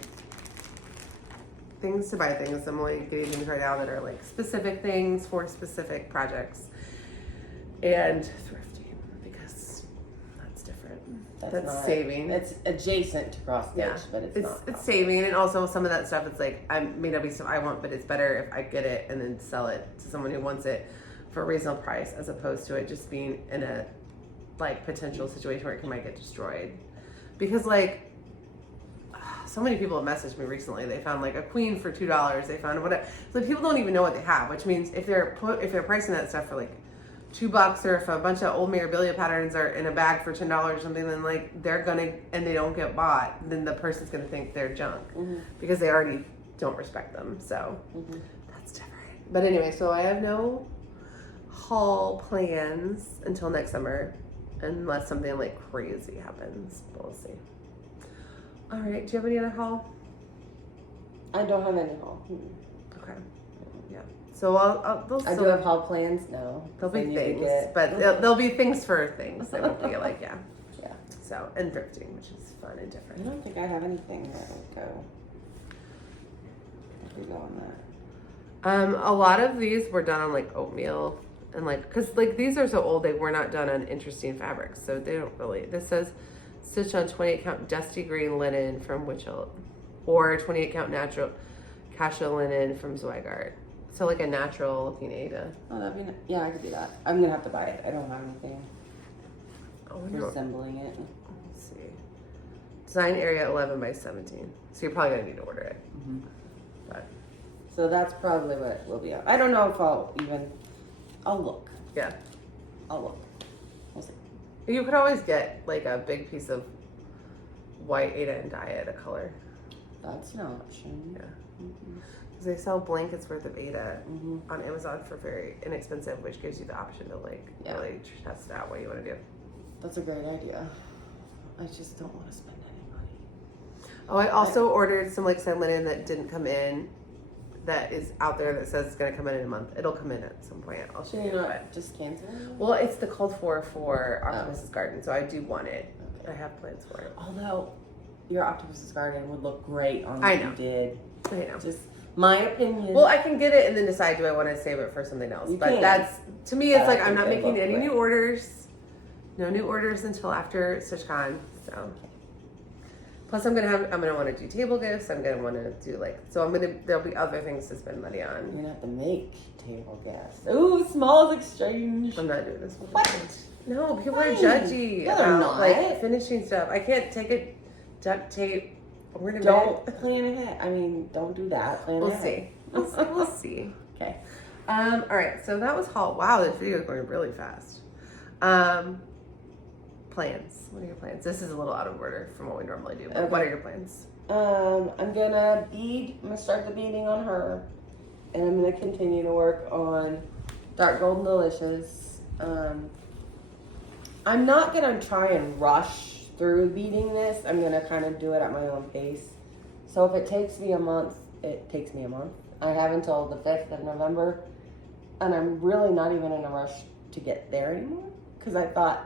things to buy things. I'm only getting things right now that are like specific things for specific projects and thrifting because that's different. That's saving. It's adjacent to cross stitch, but it's saving, and also some of that stuff. It's like I may not be stuff I want, but it's better if I get it and then sell it to someone who wants it for a reasonable price, as opposed to it just being in a like potential situation where it might get destroyed. Because like so many people have messaged me recently. They found like a queen for $2. They found whatever. So people don't even know what they have, which means if they're pricing that stuff for like $2, or if a bunch of old memorabilia patterns are in a bag for $10 or something, then like they're gonna, and they don't get bought, then the person's gonna think they're junk because they already don't respect them. So that's different. But anyway, so I have no haul plans until next summer, unless something like crazy happens. We'll see. All right. Do you have any other haul? I don't have any haul. Okay. Yeah. So I do have haul plans. No, there'll be things, but there'll be things for things. They won't be like yeah. So and thrifting, which is fun and different. I don't think I have anything that would go. I could go on that. A lot of these were done on like oatmeal and like because like these are so old they were not done on interesting fabrics, so they don't really. This says stitch on 28 count dusty green linen from Witch or 28 count natural cassia linen from Zweigart. So like a natural looking Ada. Oh, that'd be yeah, I could do that. I'm gonna have to buy it. I don't have anything I wonder, resembling it. let's see. Design area 11 by 17. So you're probably gonna need to order it. Mm-hmm. But So that's probably what will be out. I don't know if I'll look. yeah. I'll look. We'll see. You could always get like a big piece of white Ada and dye it a color. That's an option. Yeah. Mm-hmm. Because they sell blankets worth of Ada Mm-hmm. on Amazon for very inexpensive, which gives you the option to like Yeah. really test out what you want to do. That's a great idea. I just don't want to spend any money. Oh, I also ordered some like side linen that didn't come in, that is out there that says it's gonna come in a month. It'll come in at some point. I'll show Should you. you not But, just cancel it? well, it's the called for Octopus's Garden, so I do want it. Okay. I have plans for it. Although your Octopus's Garden would look great on I what know. you did. I know. Just my opinion. Well, I can get it and then decide, do I want to save it for something else? You But can. that's, to me, it's But I like I'm think not they making look any great. new orders. No new orders until after StitchCon. So, plus I'm gonna want to do table gifts. I'm gonna want to do there'll be other things to spend money You're on. gonna have to make table guests. Ooh, smalls exchange. I'm not doing this. What? No, people Why? are judgy No, they're about not. like finishing stuff. I can't take a duct tape ornament. Don't plan ahead. I mean, don't do that. Plan We'll ahead. see. We'll see. Okay. All right, so that was haul. Wow, this video is going really fast. Plans. What are your plans? This is a little out of order from what we normally do, but Okay. what are your plans? I'm gonna start the beading on her, and I'm gonna continue to work on Dark Golden Delicious. I'm not gonna try and rush through beading this. I'm gonna kind of do it at my own pace. So if it takes me a month, it takes me a month. I have until the 5th of November, and I'm really not even in a rush to get there anymore, because I thought,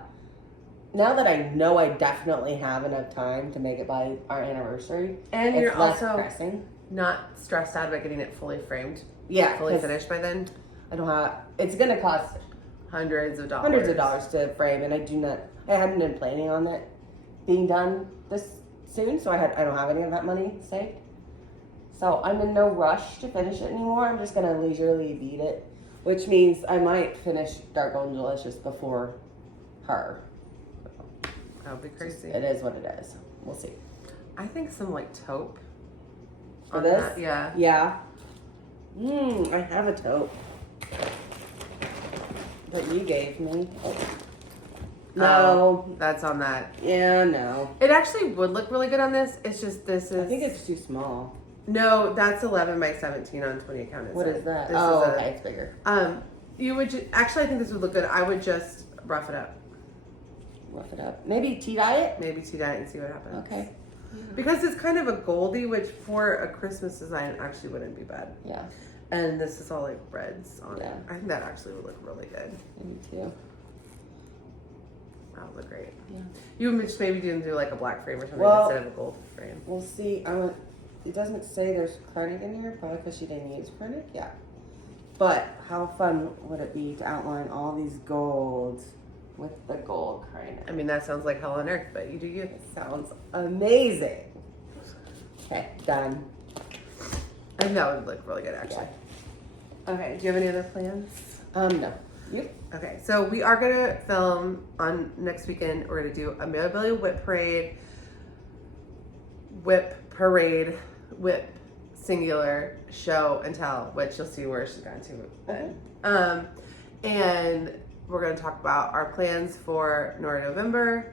now that I know I definitely have enough time to make it by our anniversary, And it's you're less also pressing. not stressed out about getting it fully framed, Yeah, fully 'cause finished by then. I don't have. It's gonna cost Hundreds of dollars. hundreds of dollars to frame, and I hadn't been planning on it being done this soon, so I don't have any of that money saved. So I'm in no rush to finish it anymore. I'm just gonna leisurely bead it, which means I might finish Dark Golden Delicious before her. That would be crazy. It is what it is. We'll see. I think some like taupe. For on this? that, yeah. Yeah. I have a taupe that you gave me. No. That's on that. Yeah, no. It actually would look really good on this. It's just this is. I think it's too small. No, that's 11 by 17 on 20 count. What is that? This Oh, is okay, it's bigger. You would actually, I think this would look good. I would just rough it up, Rough it up. Maybe tea dye it? maybe tea dye it and see what happens. Okay. Because it's kind of a goldy, which for a Christmas design actually wouldn't be bad. Yeah, And this is all like reds on Yeah. it. I think that actually would look really good. me too. That would look great. Yeah. You would just maybe do like a black frame or something Well- instead of a gold frame. We'll see. It doesn't say there's Krennic in here, probably because she didn't use Krennic. Yeah. But how fun would it be to outline all these golds with the gold Krennic? I mean, that sounds like hell on earth, but you do you. It sounds amazing. Okay, done. I think that would look really good, actually. Okay, do you have any other plans? No. You? Okay, so we are gonna film on next weekend. We're gonna do a Memorabilia Whip singular show and tell, which you'll see where she's gone to. Okay. And we're gonna talk about our plans for Nora November,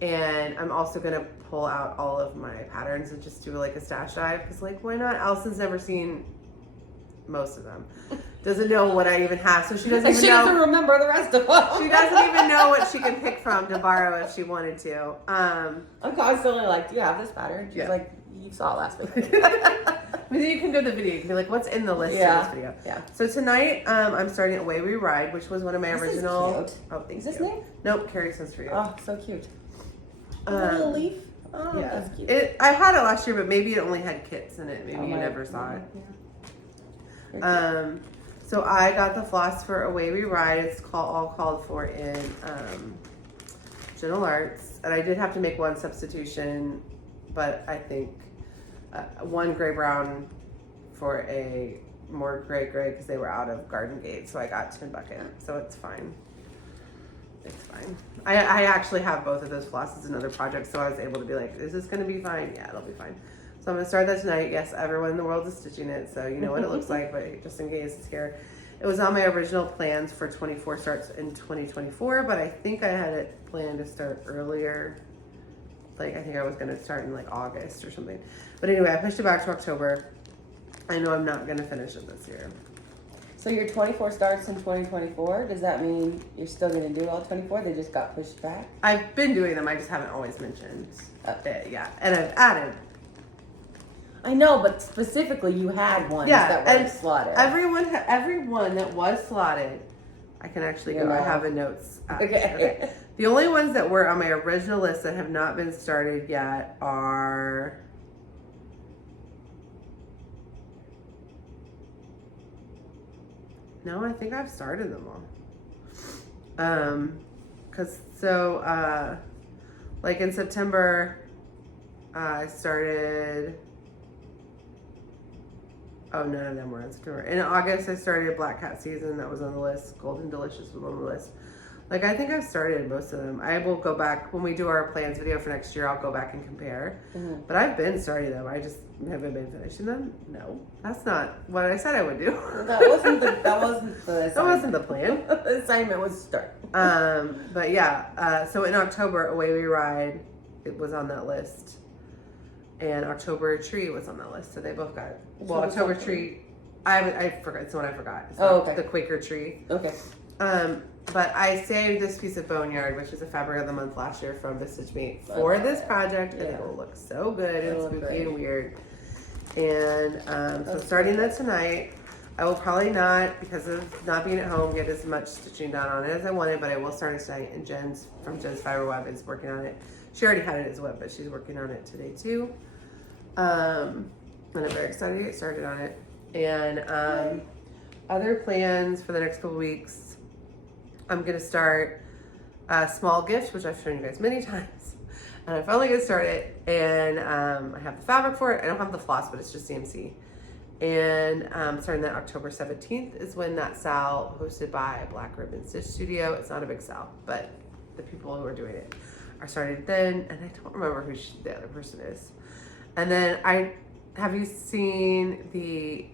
and I'm also gonna pull out all of my patterns and just do like a stash dive, because like, why not? Allison's never seen most of them. Doesn't know what I even have, so she doesn't even She know. doesn't remember the rest of them. She doesn't even know what she can pick from to borrow if she wanted to. I'm constantly like, do you have this pattern? She's Yeah. like, you saw it last week. But then you can go to the video. You can be like, what's in the list Yeah. of this video? Yeah. So tonight, I'm starting Away We Ride, which was one of my This is original. cute. Oh, thank Is this you. name? Nope, Carrie sends for you. Oh, so cute. A little leaf. Oh, Yeah, that's cute. I had it last year, but maybe it only had kits in it. Maybe you my- never saw it. Yeah. So I got the floss for Away We Ride. It's all called for in Gentle Arts, and I did have to make one substitution, but I think one gray brown for a more gray because they were out of Garden Gate, so I got Tin Bucket, so it's fine. It's fine. I actually have both of those flosses in other projects, so I was able to be like, is this going to be fine? Yeah, it'll be fine. So I'm going to start that tonight. Yes, everyone in the world is stitching it, so you know what it looks like, but just in case it's here. It was on my original plans for 24 starts in 2024, but I think I had it planned to start earlier. Like, I think I was going to start in like August or something. But anyway, I pushed it back to October. I know I'm not going to finish it this year. So your 24 starts in 2024, does that mean you're still going to do all 24? They just got pushed back? I've been doing them, I just haven't always mentioned it, yeah. And I've added. I know, but specifically you had ones that were slotted. Everyone that was slotted, I can actually go, I have the notes. Okay. The only ones that were on my original list that have not been started yet are... No, I think I've started them all. Like in September, I started... Oh, none of them were in September. In August, I started Black Cat Season. That was on the list. Golden Delicious was on the list. Like, I think I've started most of them. I will go back. When we do our plans video for next year, I'll go back and compare. Mm-hmm. But I've been starting them. I just haven't been finishing them. No, that's not what I said I would do. That wasn't the that wasn't the plan. The assignment was start. But yeah, so in October, Away We Ride, it was on that list. And October Tree was on that list, so they both got. Well, October Tree, I forgot. It's the one I forgot. It's okay. The Quaker Tree. Okay. But I saved this piece of Boneyard, which is a fabric of the month last year from the Stitch Me for this project, and it will look so good and spooky and weird. And so starting that tonight, I will probably not, because of not being at home, get as much stitching done on it as I wanted, but I will start it tonight. And Jen's from Jen's Fiber Web is working on it. She already had it as web, but she's working on it today too. And I'm very excited to get started on it. And other plans for the next couple weeks, I'm going to start a small gift, which I've shown you guys many times. And I finally get started, and I have the fabric for it. I don't have the floss, but it's just CMC. And starting that October 17th is when that sal hosted by Black Ribbon Stitch Studio. It's not a big sal, but the people who are doing it are started then, and I don't remember who the other person is. And then have you seen the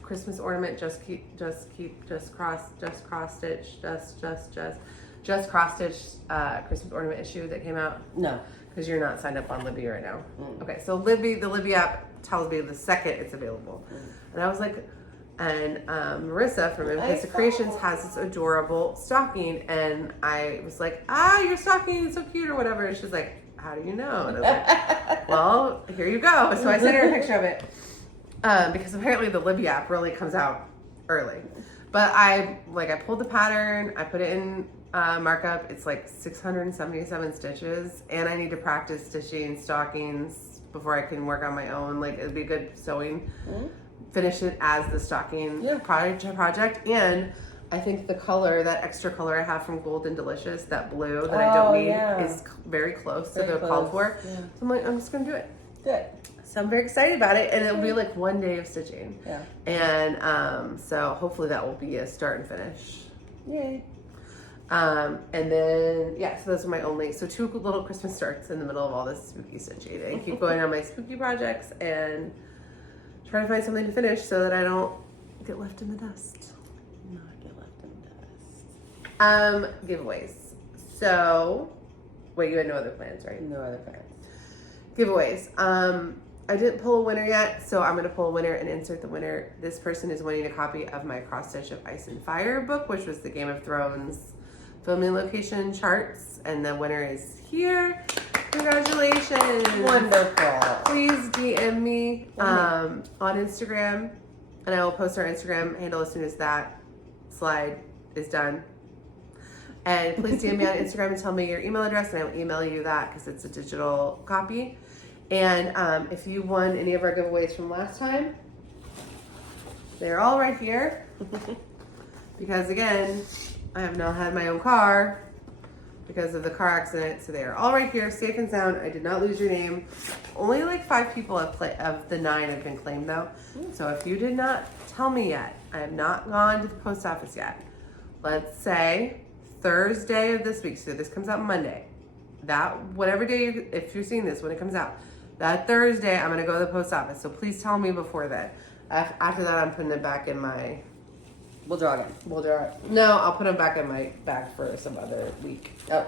Christmas ornament just cross stitch Christmas ornament issue that came out? No, because you're not signed up on Libby right now. Okay, so the Libby app tells me the second it's available, and I was like. And Marissa from Implicit Creations has this adorable stocking, and I was like, your stocking is so cute or whatever. And she's like, how do you know? And I was like, well, here you go. So I sent her a picture of it because apparently the Libby app really comes out early. But I pulled the pattern, I put it in markup. It's like 677 stitches, and I need to practice stitching stockings before I can work on my own. Like, it'd be good sewing. Finish it as the stocking project, and I think the color, that extra color I have from Golden Delicious, that blue that I don't need, is very close to the called for. Yeah. So I'm like, I'm just gonna do it. Good. So I'm very excited about it, and it'll be like one day of stitching. Yeah. And so hopefully that will be a start and finish. Yay. And then so those are my only 2 little Christmas starts in the middle of all this spooky stitching. I keep going on my spooky projects and try to find something to finish so that I don't get left in the dust. Giveaways. So, wait, you had no other plans, right? No other plans. Giveaways. I didn't pull a winner yet, so I'm going to pull a winner and insert the winner. This person is winning a copy of my Cross Stitch of Ice and Fire book, which was the Game of Thrones filming location charts, and the winner is here. Congratulations. Wonderful. Please DM me on Instagram, and I will post our Instagram handle as soon as that slide is done. And please DM me on Instagram and tell me your email address, and I will email you that because it's a digital copy. And if you won any of our giveaways from last time, they're all right here. Because again, I have now had my own car because of the car accident. So they are all right here, safe and sound. I did not lose your name. Only like 5 people of the 9 have been claimed though. So if you did not tell me yet, I have not gone to the post office yet. Let's say Thursday of this week. So this comes out Monday. That whatever day, if you're seeing this when it comes out, that Thursday I'm gonna go to the post office. So please tell me before then. After that, I'm putting it back in my. We'll draw it. We'll draw it. No, I'll put them back in my bag for some other week. Oh.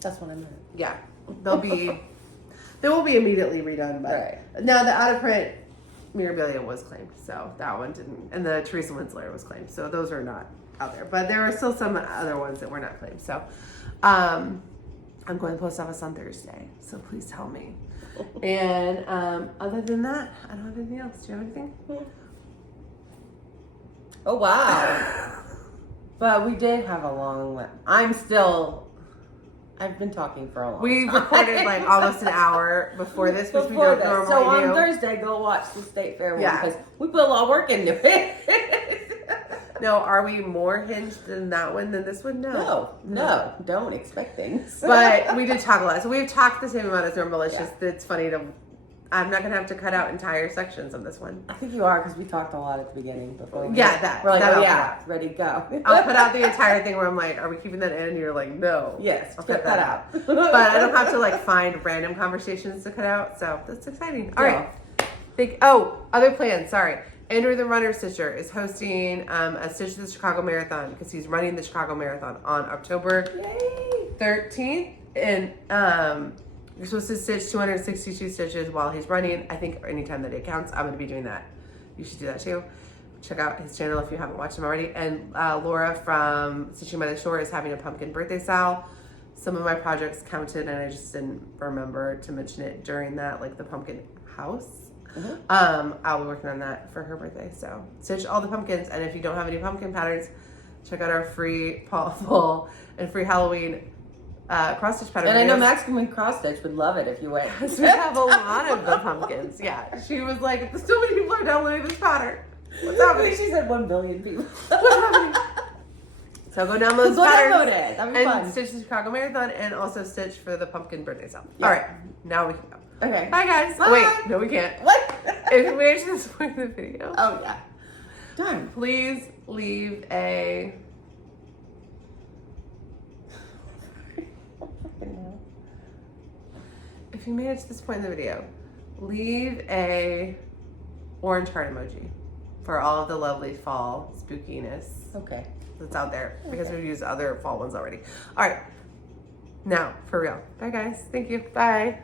That's what I meant. Yeah, they will be immediately redone. But Right. now the out of print Mirabilia was claimed, so that one didn't, and the Teresa Winsler was claimed, so those are not out there. But there are still some other ones that were not claimed. So, I'm going to the post office on Thursday, so please tell me. And other than that, I don't have anything else. Do you have anything? Oh wow! But we did have a long. I've been talking for a long We time. recorded like almost an hour before this, which we don't normally So on do. Thursday, go watch the State Fair one Yeah. because we put a lot of work into it. No, are we more hinged than that one than this one? No, don't expect things. But we did talk a lot. So we've talked the same amount as normal. It's just, it's funny to, I'm not going to have to cut out entire sections of this one. I think you are because we talked a lot at the beginning before. Yeah, that. We're like, that oh I'll yeah, put ready to go. out. I'll put out the entire thing where I'm like, are we keeping that in? And you're like, no. Yes, I'll cut that out. But I don't have to like find random conversations to cut out. So that's exciting. All right. Other plans. Sorry. Andrew the Runner Stitcher is hosting a Stitch the Chicago Marathon because he's running the Chicago Marathon on October 13th. And you're supposed to stitch 262 stitches while he's running. I think anytime that it counts, I'm going to be doing that. You should do that too. Check out his channel if you haven't watched him already. And Laura from Stitching by the Shore is having a pumpkin birthday sale. Some of my projects counted and I just didn't remember to mention it during that, like the pumpkin house. I'll be working on that for her birthday. So stitch all the pumpkins, and if you don't have any pumpkin patterns, check out our free fall and free Halloween cross stitch pattern. And I know videos. Maximum Cross Stitch would love it if you went. We have a lot of the pumpkins. Yeah, she was like, "So many people are downloading this pattern. What's I happening?" think she said 1 billion people. What's happening? So go download the patterns Download it. That'd be and fun. stitch the Chicago Marathon, and also stitch for the pumpkin birthday sale. Yeah. All right, now we can go. Okay. Bye guys. Bye. Wait, no, we can't. What? If you made it to this point in the video, Oh yeah. Darn. please leave a if you made it to this point in the video, leave a orange heart emoji for all of the lovely fall spookiness Okay. that's out there because we've used other fall ones already. All right, now for real. Bye guys. Thank you. Bye.